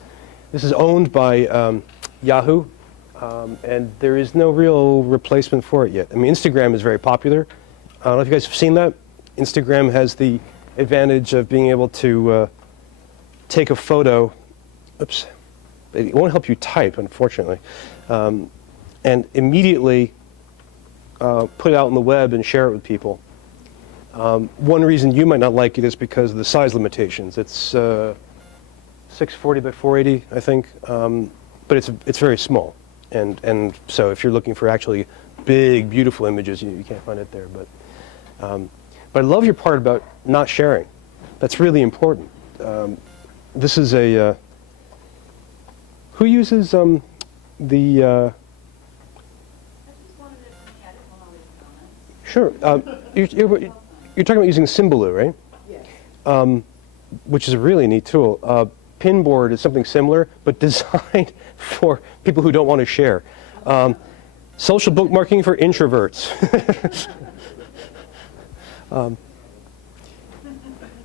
owned by Yahoo, and there is no real replacement for it yet. I mean, Instagram is very popular. I don't know if you guys have seen that. Instagram has the advantage of being able to take a photo. Oops. It won't help you type, unfortunately. And immediately put it out on the web and share it with people. One reason you might not like it is because of the size limitations. It's 640 by 480, I think, but it's very small. And so if you're looking for actually big, beautiful images, you can't find it there. But I love your part about not sharing. That's really important. This is a... who uses the... I just wanted it for me. I didn't want all these comments. Sure. You're talking about using Symbaloo, right? Yes. Which is a really neat tool. Pinboard is something similar, but designed for people who don't want to share. Social bookmarking for introverts.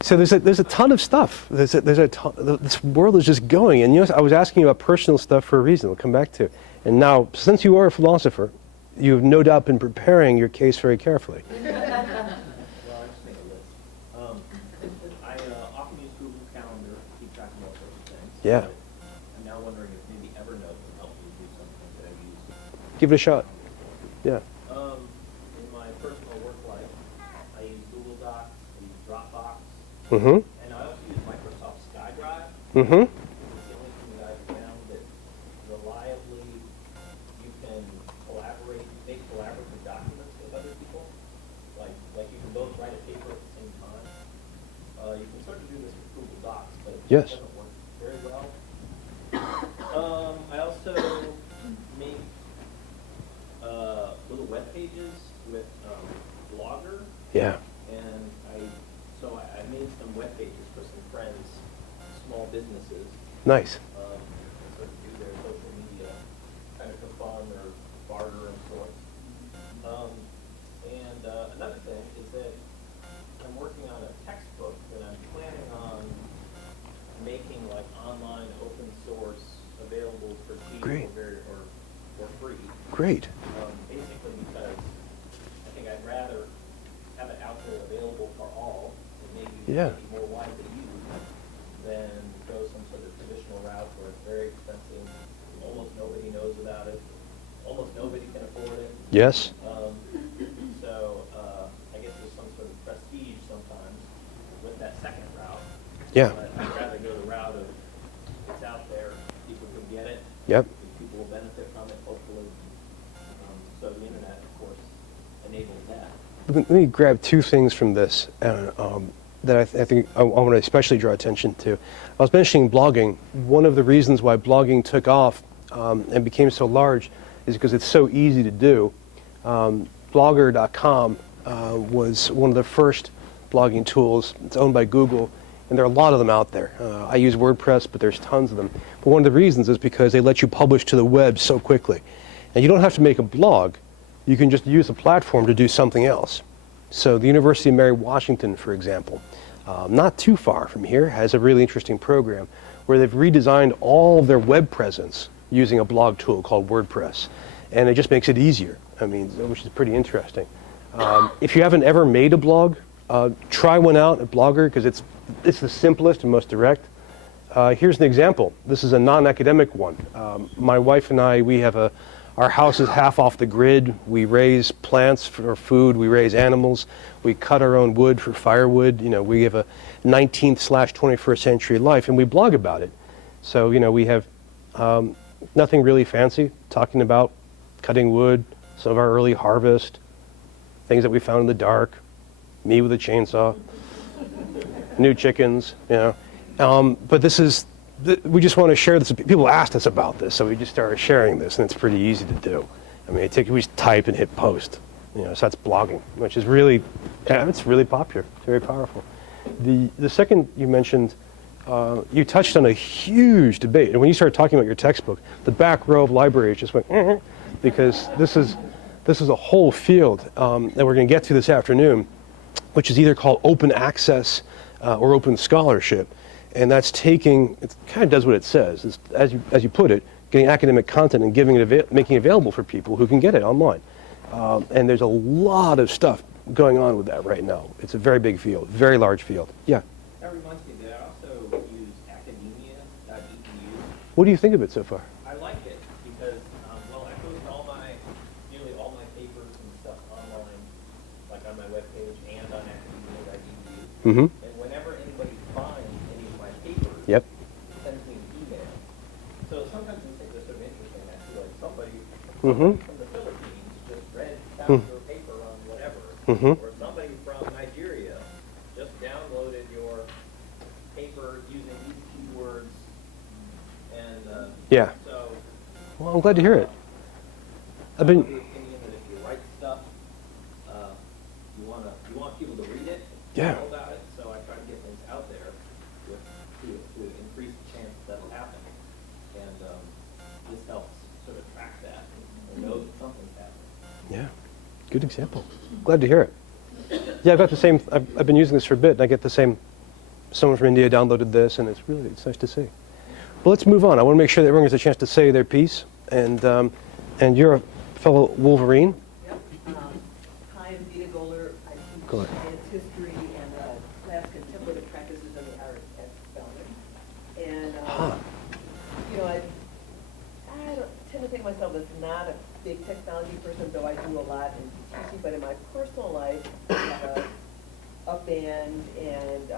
So there's a ton of stuff. This world is just going. And I was asking you about personal stuff for a reason. We'll come back to it. And now, since you are a philosopher, you have no doubt been preparing your case very carefully. Well, I just make a list. I often use Google Calendar to keep track of all sorts of things. Yeah. But I'm now wondering if maybe Evernote can help me do something that I've used. Give it a shot. Yeah. In my personal work life, I use Google Docs, I use Dropbox, Mm-hmm. and I also use Microsoft SkyDrive. Mm-hmm. It's the only thing that I've found that reliably you can make collaborative documents with other people. Like you can both write a paper at the same time. You can sort of do this with Google Docs, but it Yes. doesn't work very well. I also make little web pages with Blogger. Yeah. And I made some web pages for some friends, small businesses, Nice. sort of do their social media kind of for fun or barter of sorts. Another thing is that I'm working on a textbook that I'm planning on making like online open source available for cheap Great. or free. Great. Basically because I think I'd rather have it out there available for all and maybe Yeah. more widely used than go some sort of traditional route where it's very expensive, almost nobody knows about it, almost nobody can afford it. Yes. I guess there's some sort of prestige sometimes with that second route. Yeah. But I'd rather go the route of it's out there, people can get it, Yep. people will benefit from it, hopefully. So the internet, of course, enables that. Let me grab two things from this that I think I want to especially draw attention to. I was mentioning blogging. One of the reasons why blogging took off and became so large is because it's so easy to do. Blogger.com was one of the first blogging tools. It's owned by Google, and there are a lot of them out there. I use WordPress, but there's tons of them. But one of the reasons is because they let you publish to the web so quickly. And you don't have to make a blog. You can just use the platform to do something else. So the University of Mary Washington, for example, not too far from here, has a really interesting program where they've redesigned all of their web presence using a blog tool called WordPress. And it just makes it easier, which is pretty interesting. If you haven't ever made a blog, try one out at Blogger because it's the simplest and most direct. Here's an example. This is a non-academic one. My wife and I, our house is half off the grid. We raise plants for food. We raise animals. We cut our own wood for firewood. We have a 19th/21st century life, and we blog about it. So, we have nothing really fancy, talking about cutting wood, some of our early harvest, things that we found in the dark, me with a chainsaw, new chickens, But we just want to share this. People asked us about this, so we just started sharing this, and it's pretty easy to do. We just type and hit post. So that's blogging, which is really, it's really popular. It's very powerful. The second you mentioned, you touched on a huge debate. And when you started talking about your textbook, the back row of libraries just went, because this is a whole field that we're going to get to this afternoon, which is either called open access or open scholarship. And that's taking, it kind of does what it says, is, as you put it, getting academic content and making it available for people who can get it online. And there's a lot of stuff going on with that right now. It's a very big field, very large field. Yeah. That reminds me that I also use academia.edu. What do you think of it so far? I like it because, well, I post nearly all my papers and stuff online, like on my webpage and on academia.edu. Mm-hmm. And whenever anybody finds any of my papers, Yep. sends me an email. So sometimes these things are sort of interesting. I feel like somebody Mm-hmm. from the Philippines just found your paper on whatever, Mm-hmm. or somebody from Nigeria just downloaded your paper using these keywords, and Yeah. so. Well, I'm glad to hear it. I've I'm been. of the opinion that if you write stuff, you want people to read it, Yeah. know about it. So I try to get things out there to increase the chance that that'll happen, and this helps sort of track that and know that something's happening. Yeah. Good example. Glad to hear it. Yeah, I've got the same. I've been using this for a bit, and I get the same. Someone from India downloaded this, and it's nice to see. Well, let's move on. I want to make sure that everyone gets a chance to say their piece, and you're a fellow Wolverine. Yep. Hi, I'm Vita Goller. I teach Go ahead. science history and class contemplative practices of the art at Spelman. And, I don't tend to think of myself as not a big technology person, though I do a lot in teaching, but in my personal life, I have a band, and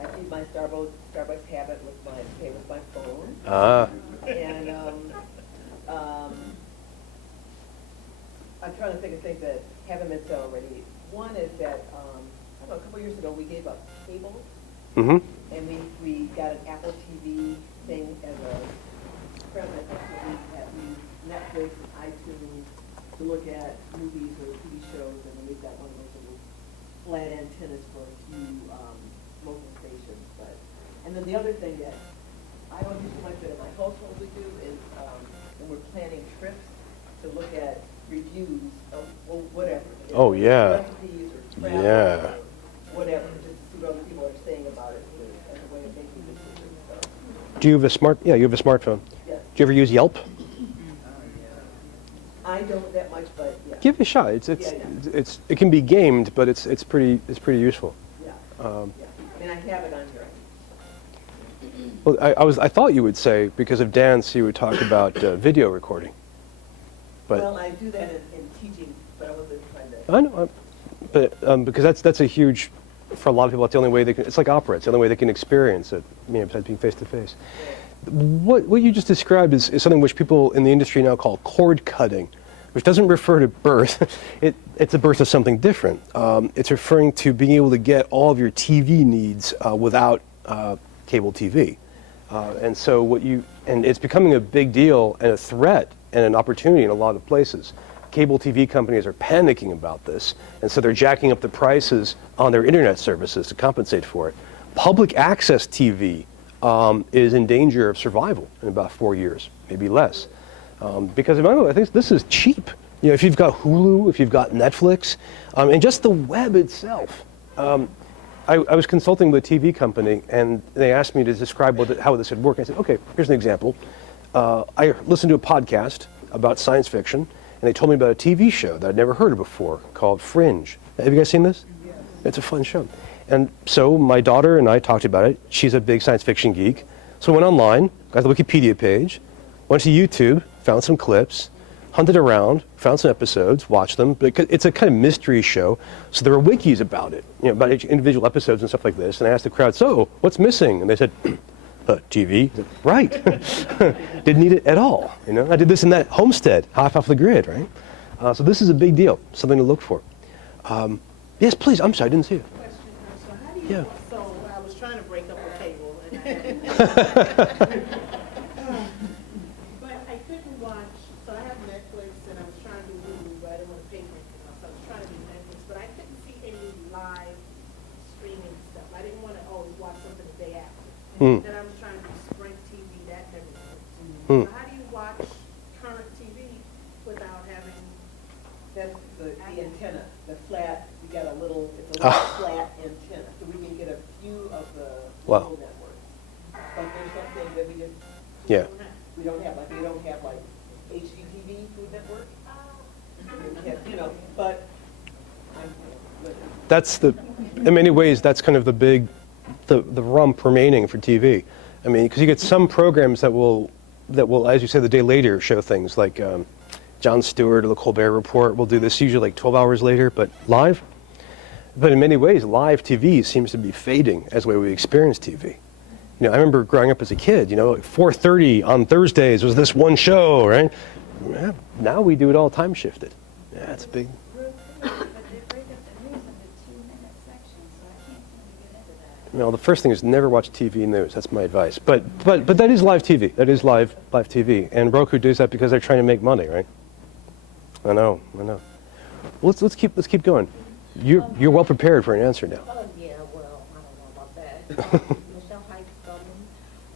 I feed my Starbucks habit with my phone. Ah. And I'm trying to think of things that haven't been said already. One is that, I don't know, a couple years ago, we gave up cable, Mm-hmm. and we got an Apple TV thing as a present. We use Netflix and iTunes to look at movies or TV shows, and then we've got one of those little flat antennas for a few local stations. And then the other thing that I don't do too much, but in my household we do is when we're planning trips to look at reviews of whatever. Oh, yeah. Recipes or travel Yeah. or whatever, just to see what other people are saying about it as a way of making decisions. So, Do you have a you have a smartphone? yes. Do you ever use Yelp? I don't that much, but yeah. Give it a shot. It can be gamed, but it's pretty useful. Yeah. Um, Yeah. I mean, I have it on here. Well, I thought you would say, because of dance, you would talk about video recording. But Well, I do that in teaching, but I wasn't trying to. I know, but because that's a huge, for a lot of people, that's the only way they can. It's like opera. It's the only way they can experience it, besides being face to face. What you just described is something which people in the industry now call cord cutting, which doesn't refer to birth. It's a birth of something different. It's referring to being able to get all of your TV needs without cable TV. And so and it's becoming a big deal and a threat and an opportunity in a lot of places. Cable TV companies are panicking about this, and so they're jacking up the prices on their internet services to compensate for it. Public access TV is in danger of survival in about 4 years, maybe less. Because I think this is cheap. If you've got Hulu, if you've got Netflix, and just the web itself. I was consulting with a TV company, and they asked me to describe how this would work. I said, okay, here's an example. I listened to a podcast about science fiction, and they told me about a TV show that I'd never heard of before called Fringe. Have you guys seen this? Yes. It's a fun show. And so my daughter and I talked about it. She's a big science fiction geek. So I went online, got the Wikipedia page, went to YouTube, found some clips, hunted around, found some episodes, watched them. It's a kind of mystery show, so there are wikis about it, about each individual episodes and stuff like this. And I asked the crowd, so what's missing? And they said, TV. I said, right. Didn't need it at all. I did this in that homestead, half off the grid, right? So this is a big deal, something to look for. Yes, please. I'm sorry, I didn't see it. So how do you, Yeah. so I was trying to break up a cable, and but I couldn't watch, so I have Netflix, and I was trying to do Hulu, but I didn't want to pay for anything else. So about having, that's the antenna, the flat, you got a little, it's a little flat antenna, so we can get a few of the Wow. local networks. But there's something that we just, Yeah. we don't have, like, they don't have like HGTV Food Network. We have, you know, but That's in many ways, that's kind of the rump remaining for TV. I mean, because you get some programs that will, as you say, the day later show things like Jon Stewart or the Colbert Report will do this usually like 12 hours later, but live. But in many ways, live TV seems to be fading as the way we experience TV. You know, I remember growing up as a kid, you know, like 4:30 on Thursdays was this one show, right? Yeah, now we do it all time shifted. Yeah, it's a big. No, the first thing is never watch TV news. That's my advice. But that is live TV. That is live TV. And Roku does that because they're trying to make money, right? I know. Let's keep going. You're well prepared for an answer now. Oh, yeah, well, I don't know about that. Michelle Heights, Dublin,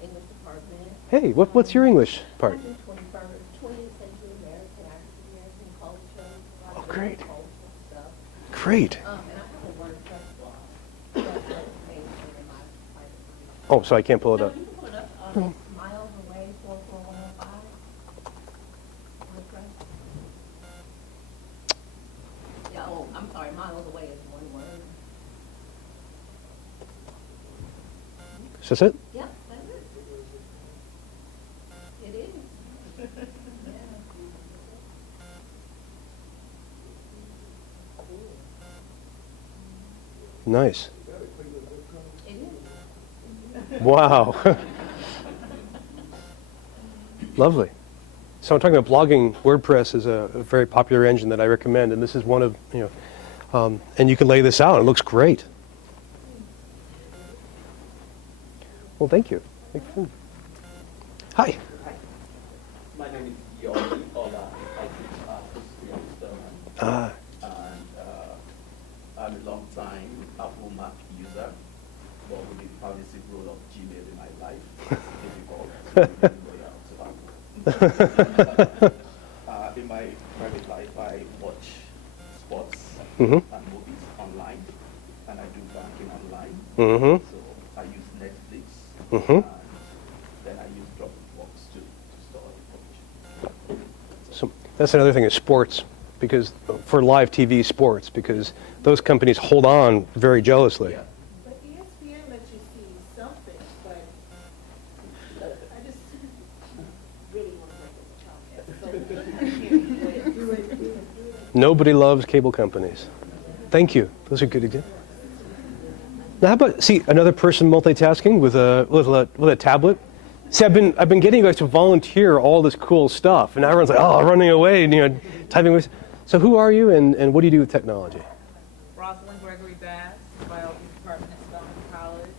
English department. Hey, what's your English part? I do 20th century American, African American culture. Oh, great. Cultural stuff. Great. And I have a WordPress blog. That I maintain in my private. Oh, so I can't pull it No, up. you can pull it up. It's Miles Away 44105. WordPress. Yeah, oh, I'm sorry, Miles Away is one word. Is this it? Yep, that's it. It is. Yeah. Nice. It is. Wow. Lovely. So I'm talking about blogging. WordPress is a very popular engine that I recommend, and this is one of, and you can lay this out. It looks great. Well, thank you. Hi. My name is Yorgi Ola. I teach art history and Sterman. Ah, I'm a long time Apple Mac user, but with the pervasive role of Gmail in my life, it's difficult to go out to Apple. In my private life, I watch sports and movies online, and I do banking online. So I use Netflix, and then I use Dropbox to store information. so that's another thing is sports, because for live TV sports, because those companies hold on very jealously. Yeah. But ESPN lets you see something, but I just really want to make it so I can't do it. Nobody loves cable companies. Thank you. Those are good examples. Now, how about another person multitasking with a tablet? See, I've been getting you guys to volunteer all this cool stuff, and now everyone's like, oh, running away, and typing away. So who are you, and what do you do with technology? Rosalind Gregory Bass, biology department at Spelman College,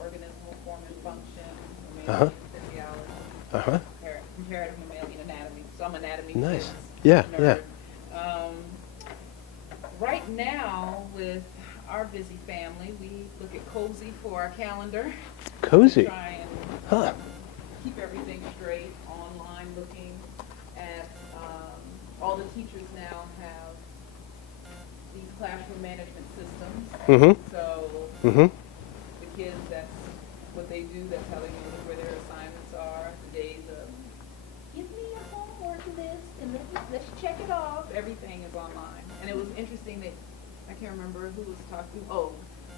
organismal form and function, mammalian physiology, comparative mammalian anatomy. So I'm anatomy. Nice. kids Yeah, nerd. yeah. Right now, with our busy family, we look at Cozy for our calendar. Cozy. Try and keep everything straight, online looking at, all the teachers now have these classroom management systems. So the kids, that's what they do, that's how they know where their assignments are, the days of, give me your homework list and let's check it off. Everything is online. And it was interesting that, I can't remember who was talking,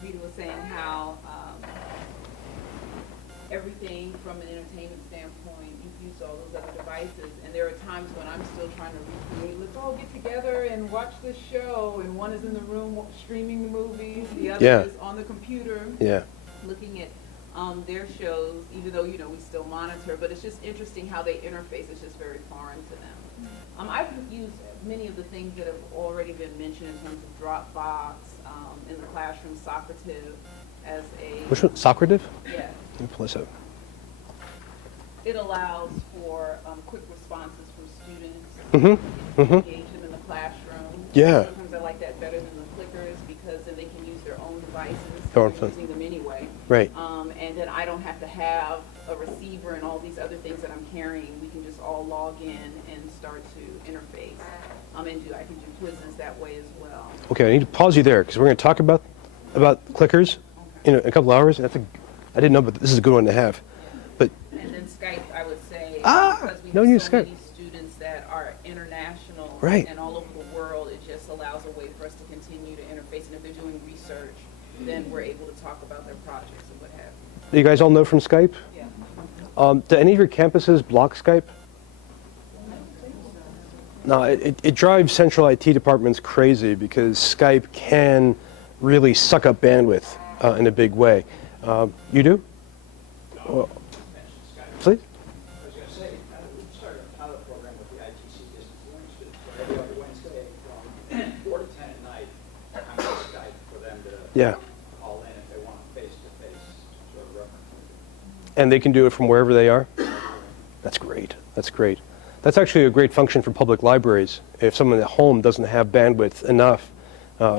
Vita was saying how everything from an entertainment standpoint, you've used all those other devices, and there are times when I'm still trying to recreate, let's all get together and watch this show, and one is in the room streaming the movies, the other is on the computer looking at their shows, even though, we still monitor, but it's just interesting how they interface. It's just very foreign to them. I've used many of the things that have already been mentioned in terms of Dropbox, in the classroom, Socrative, as a... Which one? Socrative? Yeah. Let me pull this up. It allows for quick responses from students, engage them in the classroom. Yeah. Sometimes I like that better than the clickers because then they can use their own devices. Go on, They're using them anyway. Right. And then I don't have to have a receiver and all these other things that I'm carrying. We can just all log in and start to interface. I can do quizzes that way as well. Okay, I need to pause you there because we're going to talk about clickers in a couple hours. I didn't know, but this is a good one to have. But and then Skype, I would say, because we don't have use so Skype. many students that are international Right. and all over the world, it just allows a way for us to continue to interface. And if they're doing research, then we're able to talk about their projects and what have you. You guys all know from Skype? Yeah. Do any of your campuses block Skype? No, it drives central IT departments crazy because Skype can really suck up bandwidth in a big way. You do? Well, please? I was going to say, we started a pilot program with the ITC distance learning students where every other Wednesday from 4 to 10 at night, I'm on Skype for them to call in if they want face-to-face sort of reference. And they can do it from wherever they are? That's great. That's great. That's actually a great function for public libraries. If someone at home doesn't have bandwidth enough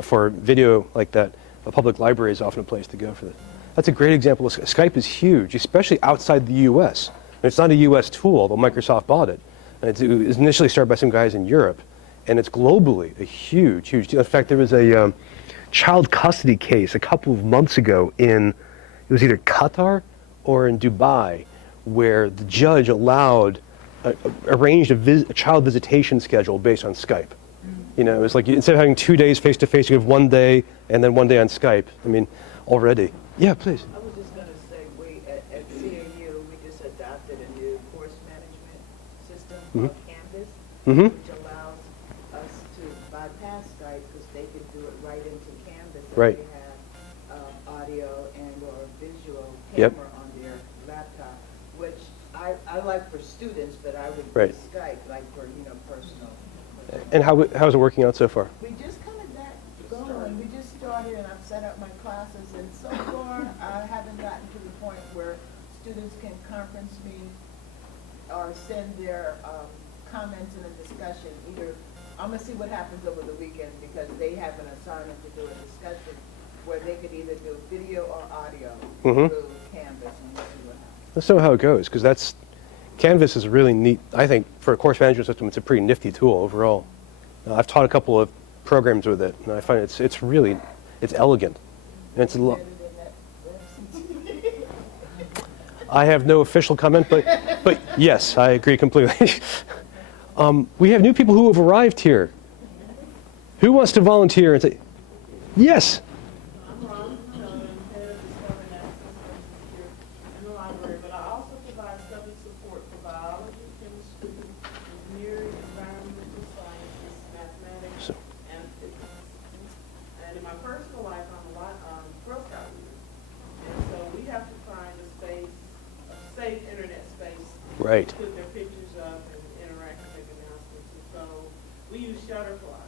for video like that, a public library is often a place to go for that. That's a great example. Skype is huge, especially outside the U.S. And it's not a U.S. tool, although Microsoft bought it. And it was initially started by some guys in Europe. And it's globally a huge, huge deal. In fact, there was a child custody case a couple of months ago it was either Qatar or in Dubai, where the judge arranged a child visitation schedule based on Skype. You know, it was like instead of having 2 days face-to-face, you have 1 day and then 1 day on Skype. I mean, already. Yeah, please. I was just going to say, at CAU, we just adopted a new course management system called Canvas, which allows us to bypass Skype because they can do it right into Canvas. And Right. they have audio and or visual camera on their laptop, which I like for students, but I would Right. use Skype like for, personal. And how's it working out so far? We just kind of got going. We just started, and I've set up my classes, and so far I haven't gotten to the point where students can conference me or send their comments in a discussion. Either I'm gonna see what happens over the weekend because they have an assignment to do a discussion where they could either do video or audio through Canvas, and we'll see what happens. Let's know how it goes, because Canvas is really neat. I think for a course management system, it's a pretty nifty tool overall. I've taught a couple of programs with it, and I find it's really elegant. And it's I have no official comment, but yes, I agree completely. We have new people who have arrived here. Who wants to volunteer and say, yes? I'm Ron, I'm head of Discovery and Access here in the library, but I also provide study support for biology, chemistry, engineering, environmental sciences, mathematics, and physics. And in my personal life, I'm a Girl Scout leader. And so we have to find a safe internet space Right. to put their pictures up and interact and make announcements. And so we use Shutterfly.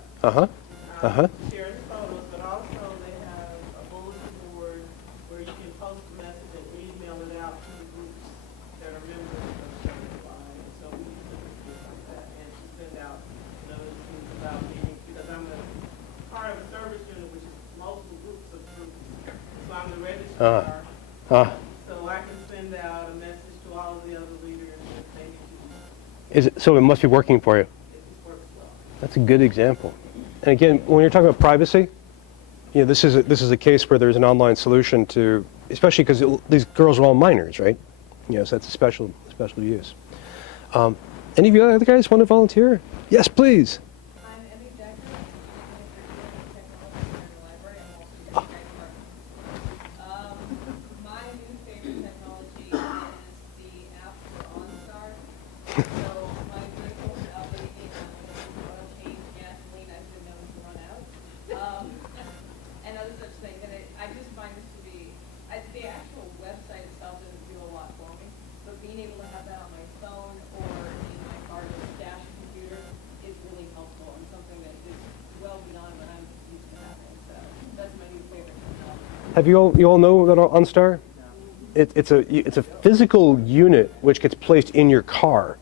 Share the photos, but also they have a bulletin board where you can post a message and email it out to the groups that are members of Shutterfly. And so we use it like that and to send out notices about meetings because I'm a part of a service unit which is multiple groups of groups. So I'm the registrar. So I can send out a message to all of the other leaders if they need to. So it must be working for you. It works well. That's a good example. And again, when you're talking about privacy, this is a case where there's an online solution to, especially because these girls are all minors, right? So that's a special use. Any of you other guys want to volunteer? Yes, please. I'm Emmy Decker. I'm a technology in the library. I'm also my new favorite technology is the app for OnStar. So my vehicle is outdated and oil change, gasoline, I've been known to run out. And other such things. And I just find this to be, the actual website itself doesn't do a lot for me, but being able to have that on my phone or in my car to dash computer is really helpful and something that is well beyond what I'm used to having. So that's my new favorite technology. Have you all know that OnStar? It's a physical unit which gets placed in your car,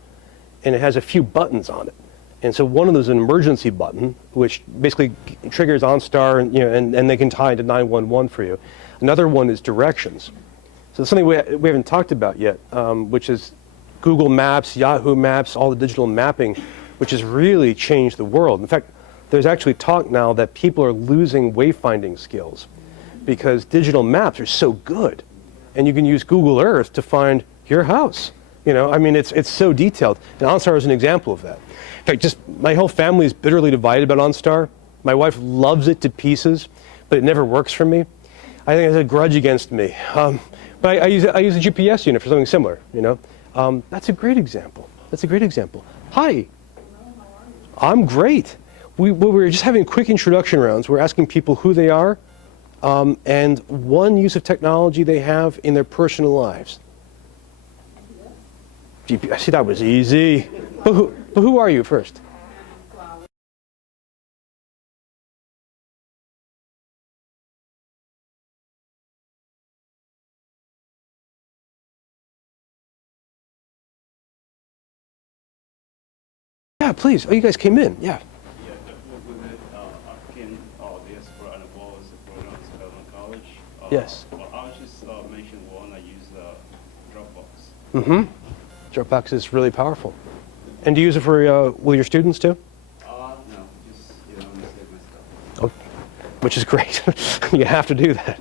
and it has a few buttons on it. And so one of those is an emergency button, which basically triggers OnStar, and they can tie into 911 for you. Another one is directions. So something we haven't talked about yet, which is Google Maps, Yahoo Maps, all the digital mapping, which has really changed the world. In fact, there's actually talk now that people are losing wayfinding skills because digital maps are so good. And you can use Google Earth to find your house. You know, I mean, it's so detailed. And OnStar is an example of that. In fact, just my whole family is bitterly divided about OnStar. My wife loves it to pieces, but it never works for me. I think it's a grudge against me. But I use a GPS unit for something similar, you know. That's a great example. That's a great example. Hi. I'm great. We were just having quick introduction rounds. We're asking people who they are and one use of technology they have in their personal lives. GPS, see, that was easy. But who are you first? Yeah, please. Oh, you guys came in. Yeah. Yeah, African diaspora and was the program at Spelman College. Yes. Well, I'll just mention one. I use Dropbox. Mm-hmm. Dropbox is really powerful. And do you use it for with your students too? No, just save my stuff. Oh, which is great. You have to do that.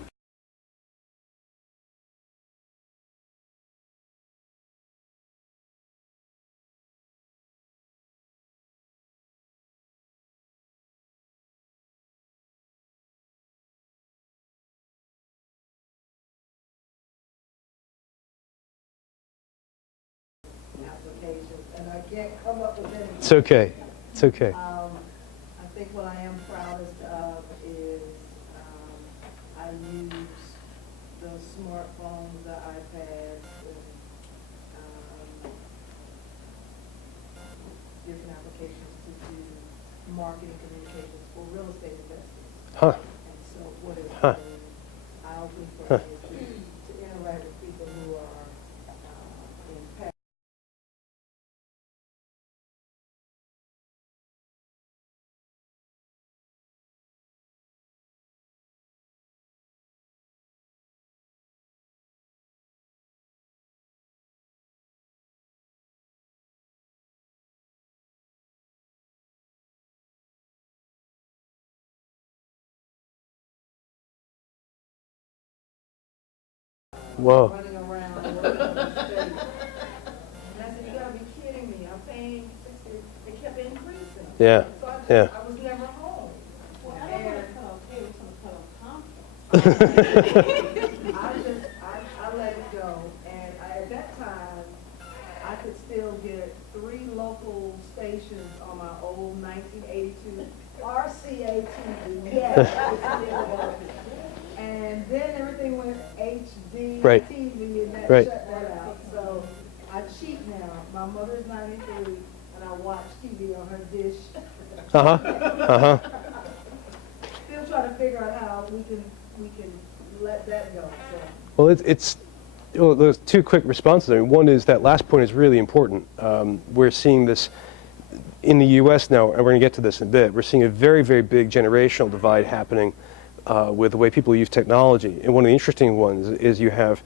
Applications, and I can't come up with any. It's okay. It's okay. I think what I am proudest of is I use those smartphones, the iPads, and different applications to do marketing communications for real estate investors. Huh. And so what it's Huh. been eye-opening for me is to interact with people who are in Paris. Whoa. Running around working on the stage. And I said, you gotta be kidding me, I'm paying, it kept increasing. Yeah. So Yeah. I was never home. Well, I don't want to cut off cable, so I'm going to cut off Comcast. I let it go, and at that time, I could still get 3 local stations on my old 1982 RCA TV. Yes. And then everything went HD Right. TV, and that Right. shut that out. So I cheat now. My mother's 93, and I watch TV on her dish. Uh-huh. Uh-huh. Still trying to figure out how we can let that go. So. Well, well, there's 2 quick responses. I mean, one is that last point is really important. We're seeing this in the U.S. now, and we're going to get to this in a bit. We're seeing a very, very big generational divide happening with the way people use technology. And one of the interesting ones is you have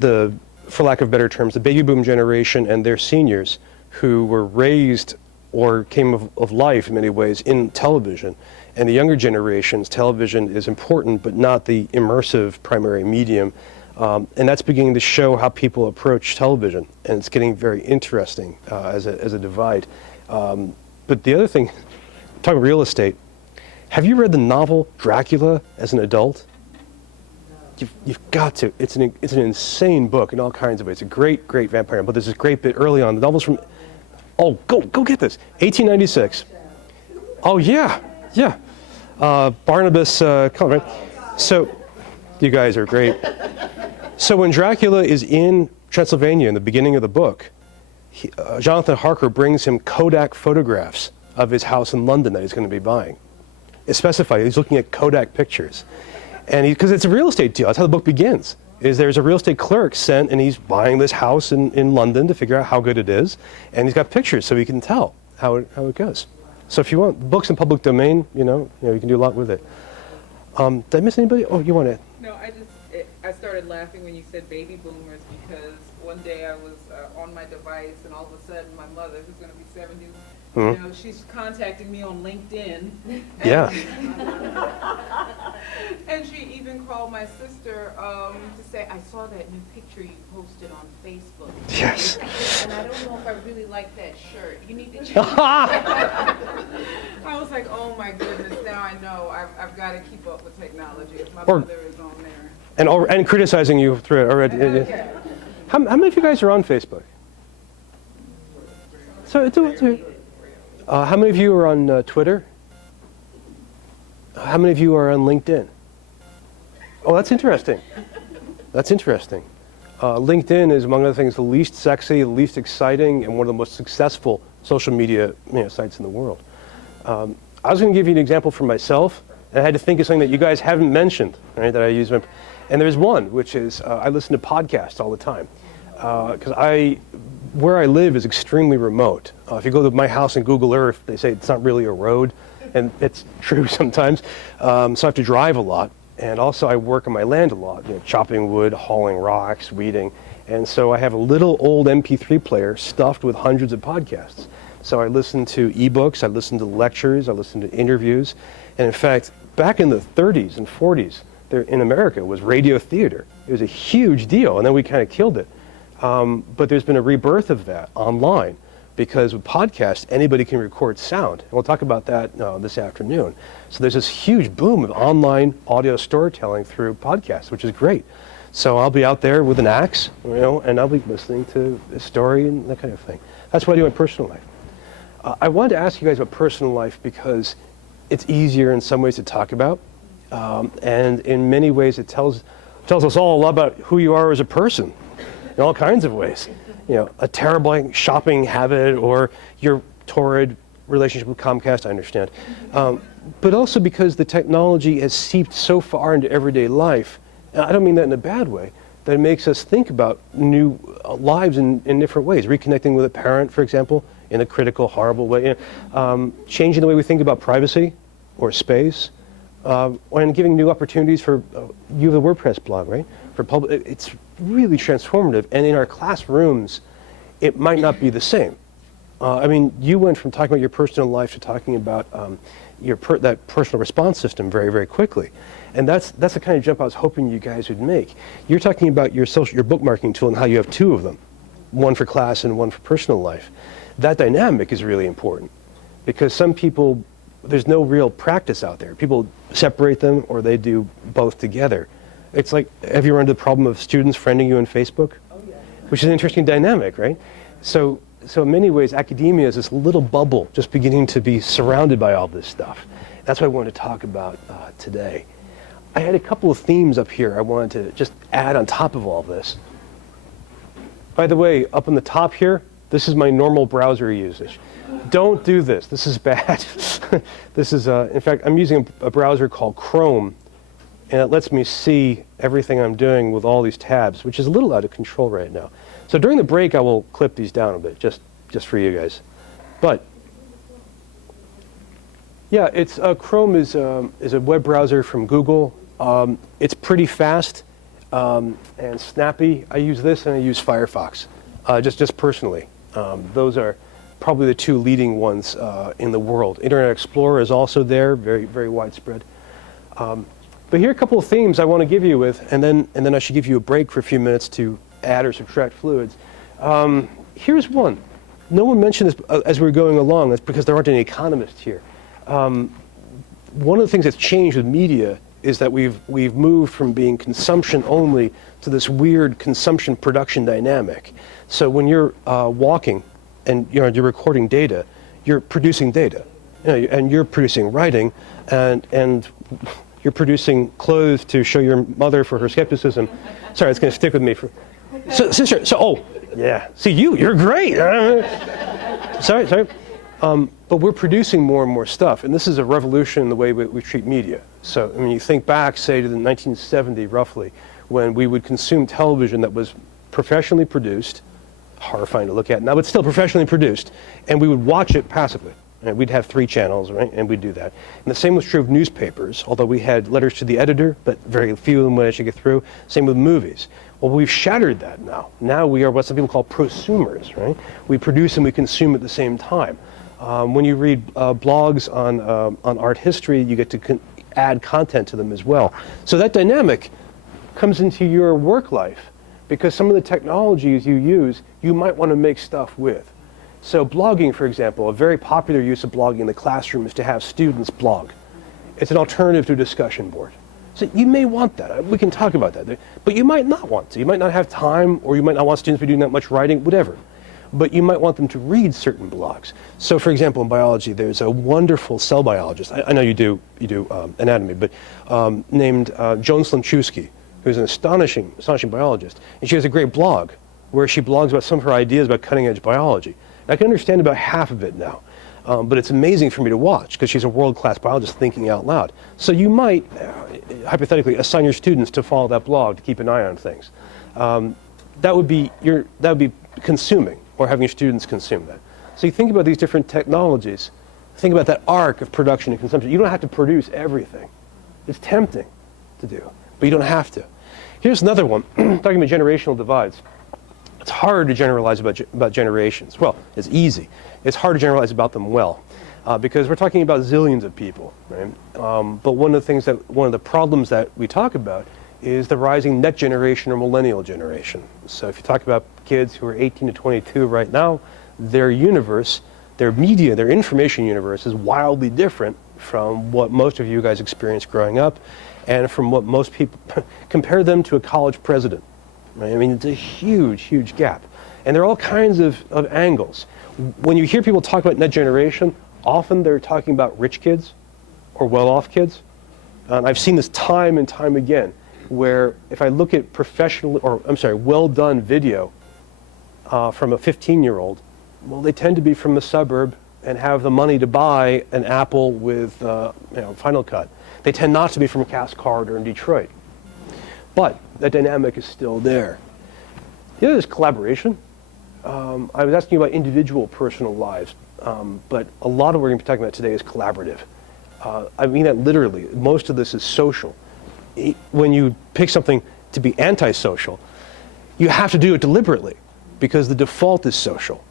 the, for lack of better terms, the baby boom generation and their seniors who were raised or came of life in many ways in television. And the younger generations, television is important, but not the immersive primary medium. And that's beginning to show how people approach television. And it's getting very interesting as a divide. But the other thing, talking real estate, have you read the novel Dracula as an adult? You've got to. It's an insane book in all kinds of ways. It's a great, great vampire novel. But there's this great bit early on. The novel's from, oh, go get this, 1896. Oh, yeah, yeah. Barnabas Cullen, right? So, you guys are great. So when Dracula is in Transylvania in the beginning of the book, Jonathan Harker brings him Kodak photographs of his house in London that he's going to be buying. It's specified, he's looking at Kodak pictures. And because it's a real estate deal, that's how the book begins. Is there's a real estate clerk sent and he's buying this house in London to figure out how good it is. And he's got pictures so he can tell how it goes. So if you want books in public domain, you can do a lot with it. Did I miss anybody? Oh, you want to? No, I started laughing when you said baby boomers because one day I was on my device and all of a sudden my mother, who's going to be 70, you know, she's contacting me on LinkedIn. Yeah. And she even called my sister to say, I saw that new picture you posted on Facebook. Yes. And I don't know if I really like that shirt. You need to change. I was like, oh my goodness, now I know I've got to keep up with technology if my mother is on there. And criticizing you through it already. How many of you guys are on Facebook? So how many of you are on Twitter? How many of you are on LinkedIn? Oh, that's interesting. That's interesting. LinkedIn is, among other things, the least sexy, the least exciting, and one of the most successful social media sites in the world. I was going to give you an example for myself, and I had to think of something that you guys haven't mentioned, right, that I use. And there's one, which is I listen to podcasts all the time. Because where I live is extremely remote. If you go to my house in Google Earth, they say it's not really a road, and it's true sometimes. So I have to drive a lot, and also I work on my land a lot, chopping wood, hauling rocks, weeding, and so I have a little old MP3 player stuffed with hundreds of podcasts. So I listen to ebooks, I listen to lectures, I listen to interviews, and in fact, back in the 30s and 40s, there in America was radio theater. It was a huge deal, and then we kind of killed it. But there's been a rebirth of that online because with podcasts, anybody can record sound. And we'll talk about that this afternoon. So there's this huge boom of online audio storytelling through podcasts, which is great. So I'll be out there with an axe, and I'll be listening to a story and that kind of thing. That's what I do in personal life. I wanted to ask you guys about personal life because it's easier in some ways to talk about. And in many ways, it tells us all a lot about who you are as a person. In all kinds of ways, a terrible shopping habit or your torrid relationship with Comcast, I understand. But also because the technology has seeped so far into everyday life, and I don't mean that in a bad way, that it makes us think about new lives in different ways. Reconnecting with a parent, for example, in a critical, horrible way. Changing the way we think about privacy or space. And giving new opportunities for, you have a WordPress blog, right? For public, it's really transformative. And in our classrooms, it might not be the same. I mean, you went from talking about your personal life to talking about that personal response system very, very quickly. And that's the kind of jump I was hoping you guys would make. You're talking about your bookmarking tool and how you have two of them, one for class and one for personal life. That dynamic is really important because some people, there's no real practice out there. People separate them or they do both together. It's like, have you run into the problem of students friending you on Facebook? Oh, yeah. Which is an interesting dynamic, right? So in many ways, academia is this little bubble just beginning to be surrounded by all this stuff. That's what I wanted to talk about today. I had a couple of themes up here I wanted to just add on top of all this. By the way, up on the top here, this is my normal browser usage. Don't do this. This is bad. This is, in fact, I'm using a browser called Chrome, and it lets me see everything I'm doing with all these tabs, which is a little out of control right now. So during the break, I will clip these down a bit, just for you guys. But yeah, it's Chrome is a web browser from Google. It's pretty fast and snappy. I use this and I use Firefox, just personally. Those are probably the two leading ones in the world. Internet Explorer is also there, very, very widespread. But here are a couple of themes I want to give you with, and then I should give you a break for a few minutes to add or subtract fluids. Here's one. No one mentioned this as we were going along. That's because there aren't any economists here. One of the things that's changed with media is that we've moved from being consumption only to this weird consumption production dynamic. So when you're walking and you're recording data, you're producing data, and you're producing writing, and you're producing clothes to show your mother for her skepticism. Sorry, it's going to stick with me for. So, sister. Yeah. See, you're great. Sorry. But we're producing more and more stuff, and this is a revolution in the way we treat media. So, I mean, you think back, say, to the 1970, roughly, when we would consume television that was professionally produced, horrifying to look at now, but still professionally produced, and we would watch it passively. And we'd have 3 channels, right? And we'd do that. And the same was true of newspapers, although we had letters to the editor, but very few of them would actually get through. Same with movies. Well, we've shattered that now. Now we are what some people call prosumers, right? We produce and we consume at the same time. When you read blogs on art history, you get to add content to them as well. So that dynamic comes into your work life because some of the technologies you use, you might want to make stuff with. So blogging, for example, a very popular use of blogging in the classroom is to have students blog. It's an alternative to a discussion board. So you may want that. We can talk about that. But you might not want to. You might not have time, or you might not want students to be doing that much writing, whatever. But you might want them to read certain blogs. So for example, in biology, there's a wonderful cell biologist. I know you do anatomy, but named Joan Slanchewski, who's an astonishing biologist. And she has a great blog where she blogs about some of her ideas about cutting-edge biology. I can understand about half of it now, but it's amazing for me to watch because she's a world-class biologist thinking out loud. So you might, hypothetically, assign your students to follow that blog to keep an eye on things. That would be consuming, or having your students consume that. So you think about these different technologies. Think about that arc of production and consumption. You don't have to produce everything. It's tempting to do, but you don't have to. Here's another one, talking about generational divides. It's hard to generalize about generations. Well, it's easy. It's hard to generalize about them well, because we're talking about zillions of people, right? But one of the problems that we talk about is the rising net generation or millennial generation. So if you talk about kids who are 18 to 22 right now, their universe, their media, their information universe is wildly different from what most of you guys experienced growing up, and from what most people compare them to a college president. Right? I mean, it's a huge, huge gap. And there are all kinds of angles. When you hear people talk about net generation, often they're talking about rich kids or well-off kids. I've seen this time and time again, where if I look at well-done video from a 15-year-old, well, they tend to be from the suburb and have the money to buy an Apple with Final Cut. They tend not to be from Cass Corridor in Detroit. But that dynamic is still there. The other is collaboration. I was asking you about individual personal lives, but a lot of what we're going to be talking about today is collaborative. I mean that literally. Most of this is social. When you pick something to be antisocial, you have to do it deliberately because the default is social,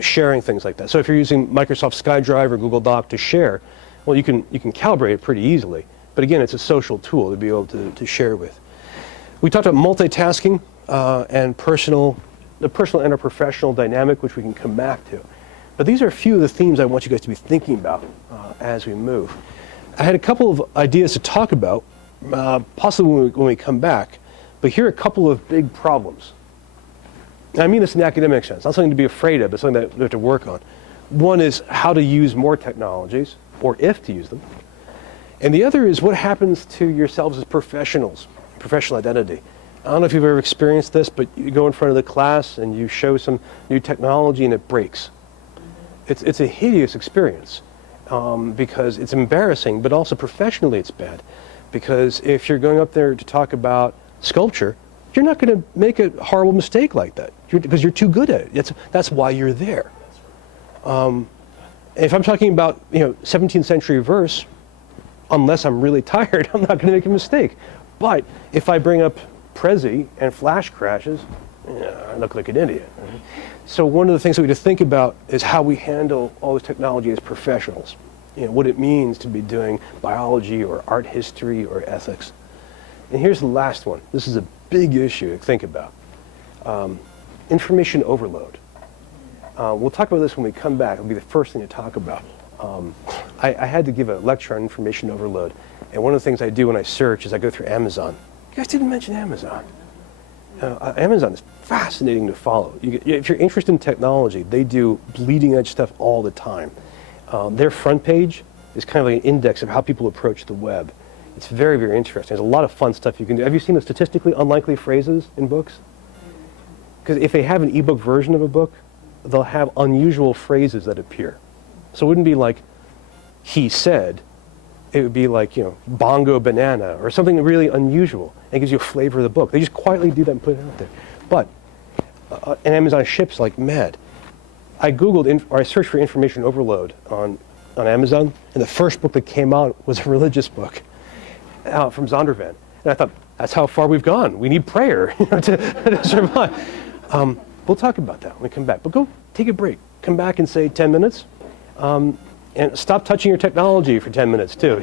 sharing things like that. So if you're using Microsoft SkyDrive or Google Doc to share, well, you can calibrate it pretty easily. But again, it's a social tool to be able to share with. We talked about multitasking and the personal and our professional dynamic, which we can come back to. But these are a few of the themes I want you guys to be thinking about as we move. I had a couple of ideas to talk about, possibly when we come back, but here are a couple of big problems. And I mean this in the academic sense, not something to be afraid of, but something that we have to work on. One is how to use more technologies, or if to use them. And the other is what happens to yourselves as professionals, professional identity. I don't know if you've ever experienced this, but you go in front of the class and you show some new technology and it breaks. It's a hideous experience because it's embarrassing, but also professionally it's bad. Because if you're going up there to talk about sculpture, you're not going to make a horrible mistake like that because you're too good at it. That's why you're there. If I'm talking about 17th century verse, unless I'm really tired, I'm not going to make a mistake. But if I bring up Prezi and flash crashes, I look like an idiot. Right? So one of the things that we have to think about is how we handle all this technology as professionals. What it means to be doing biology or art history or ethics. And here's the last one. This is a big issue to think about. Information overload. We'll talk about this when we come back. It'll be the first thing to talk about. I had to give a lecture on information overload. And one of the things I do when I search is I go through Amazon. You guys didn't mention Amazon. Amazon is fascinating to follow. If you're interested in technology, they do bleeding edge stuff all the time. Their front page is kind of like an index of how people approach the web. It's very, very interesting. There's a lot of fun stuff you can do. Have you seen the statistically unlikely phrases in books? Because if they have an ebook version of a book, they'll have unusual phrases that appear. So it wouldn't be like, he said. It would be like, bongo banana or something really unusual. It gives you a flavor of the book. They just quietly do that and put it out there. But, and Amazon ships like mad. I Googled, or I searched for information overload on on Amazon, and the first book that came out was a religious book from Zondervan. And I thought, that's how far we've gone. We need prayer to survive. We'll talk about that when we come back. But go take a break. Come back in, say, 10 minutes. And stop touching your technology for 10 minutes, too.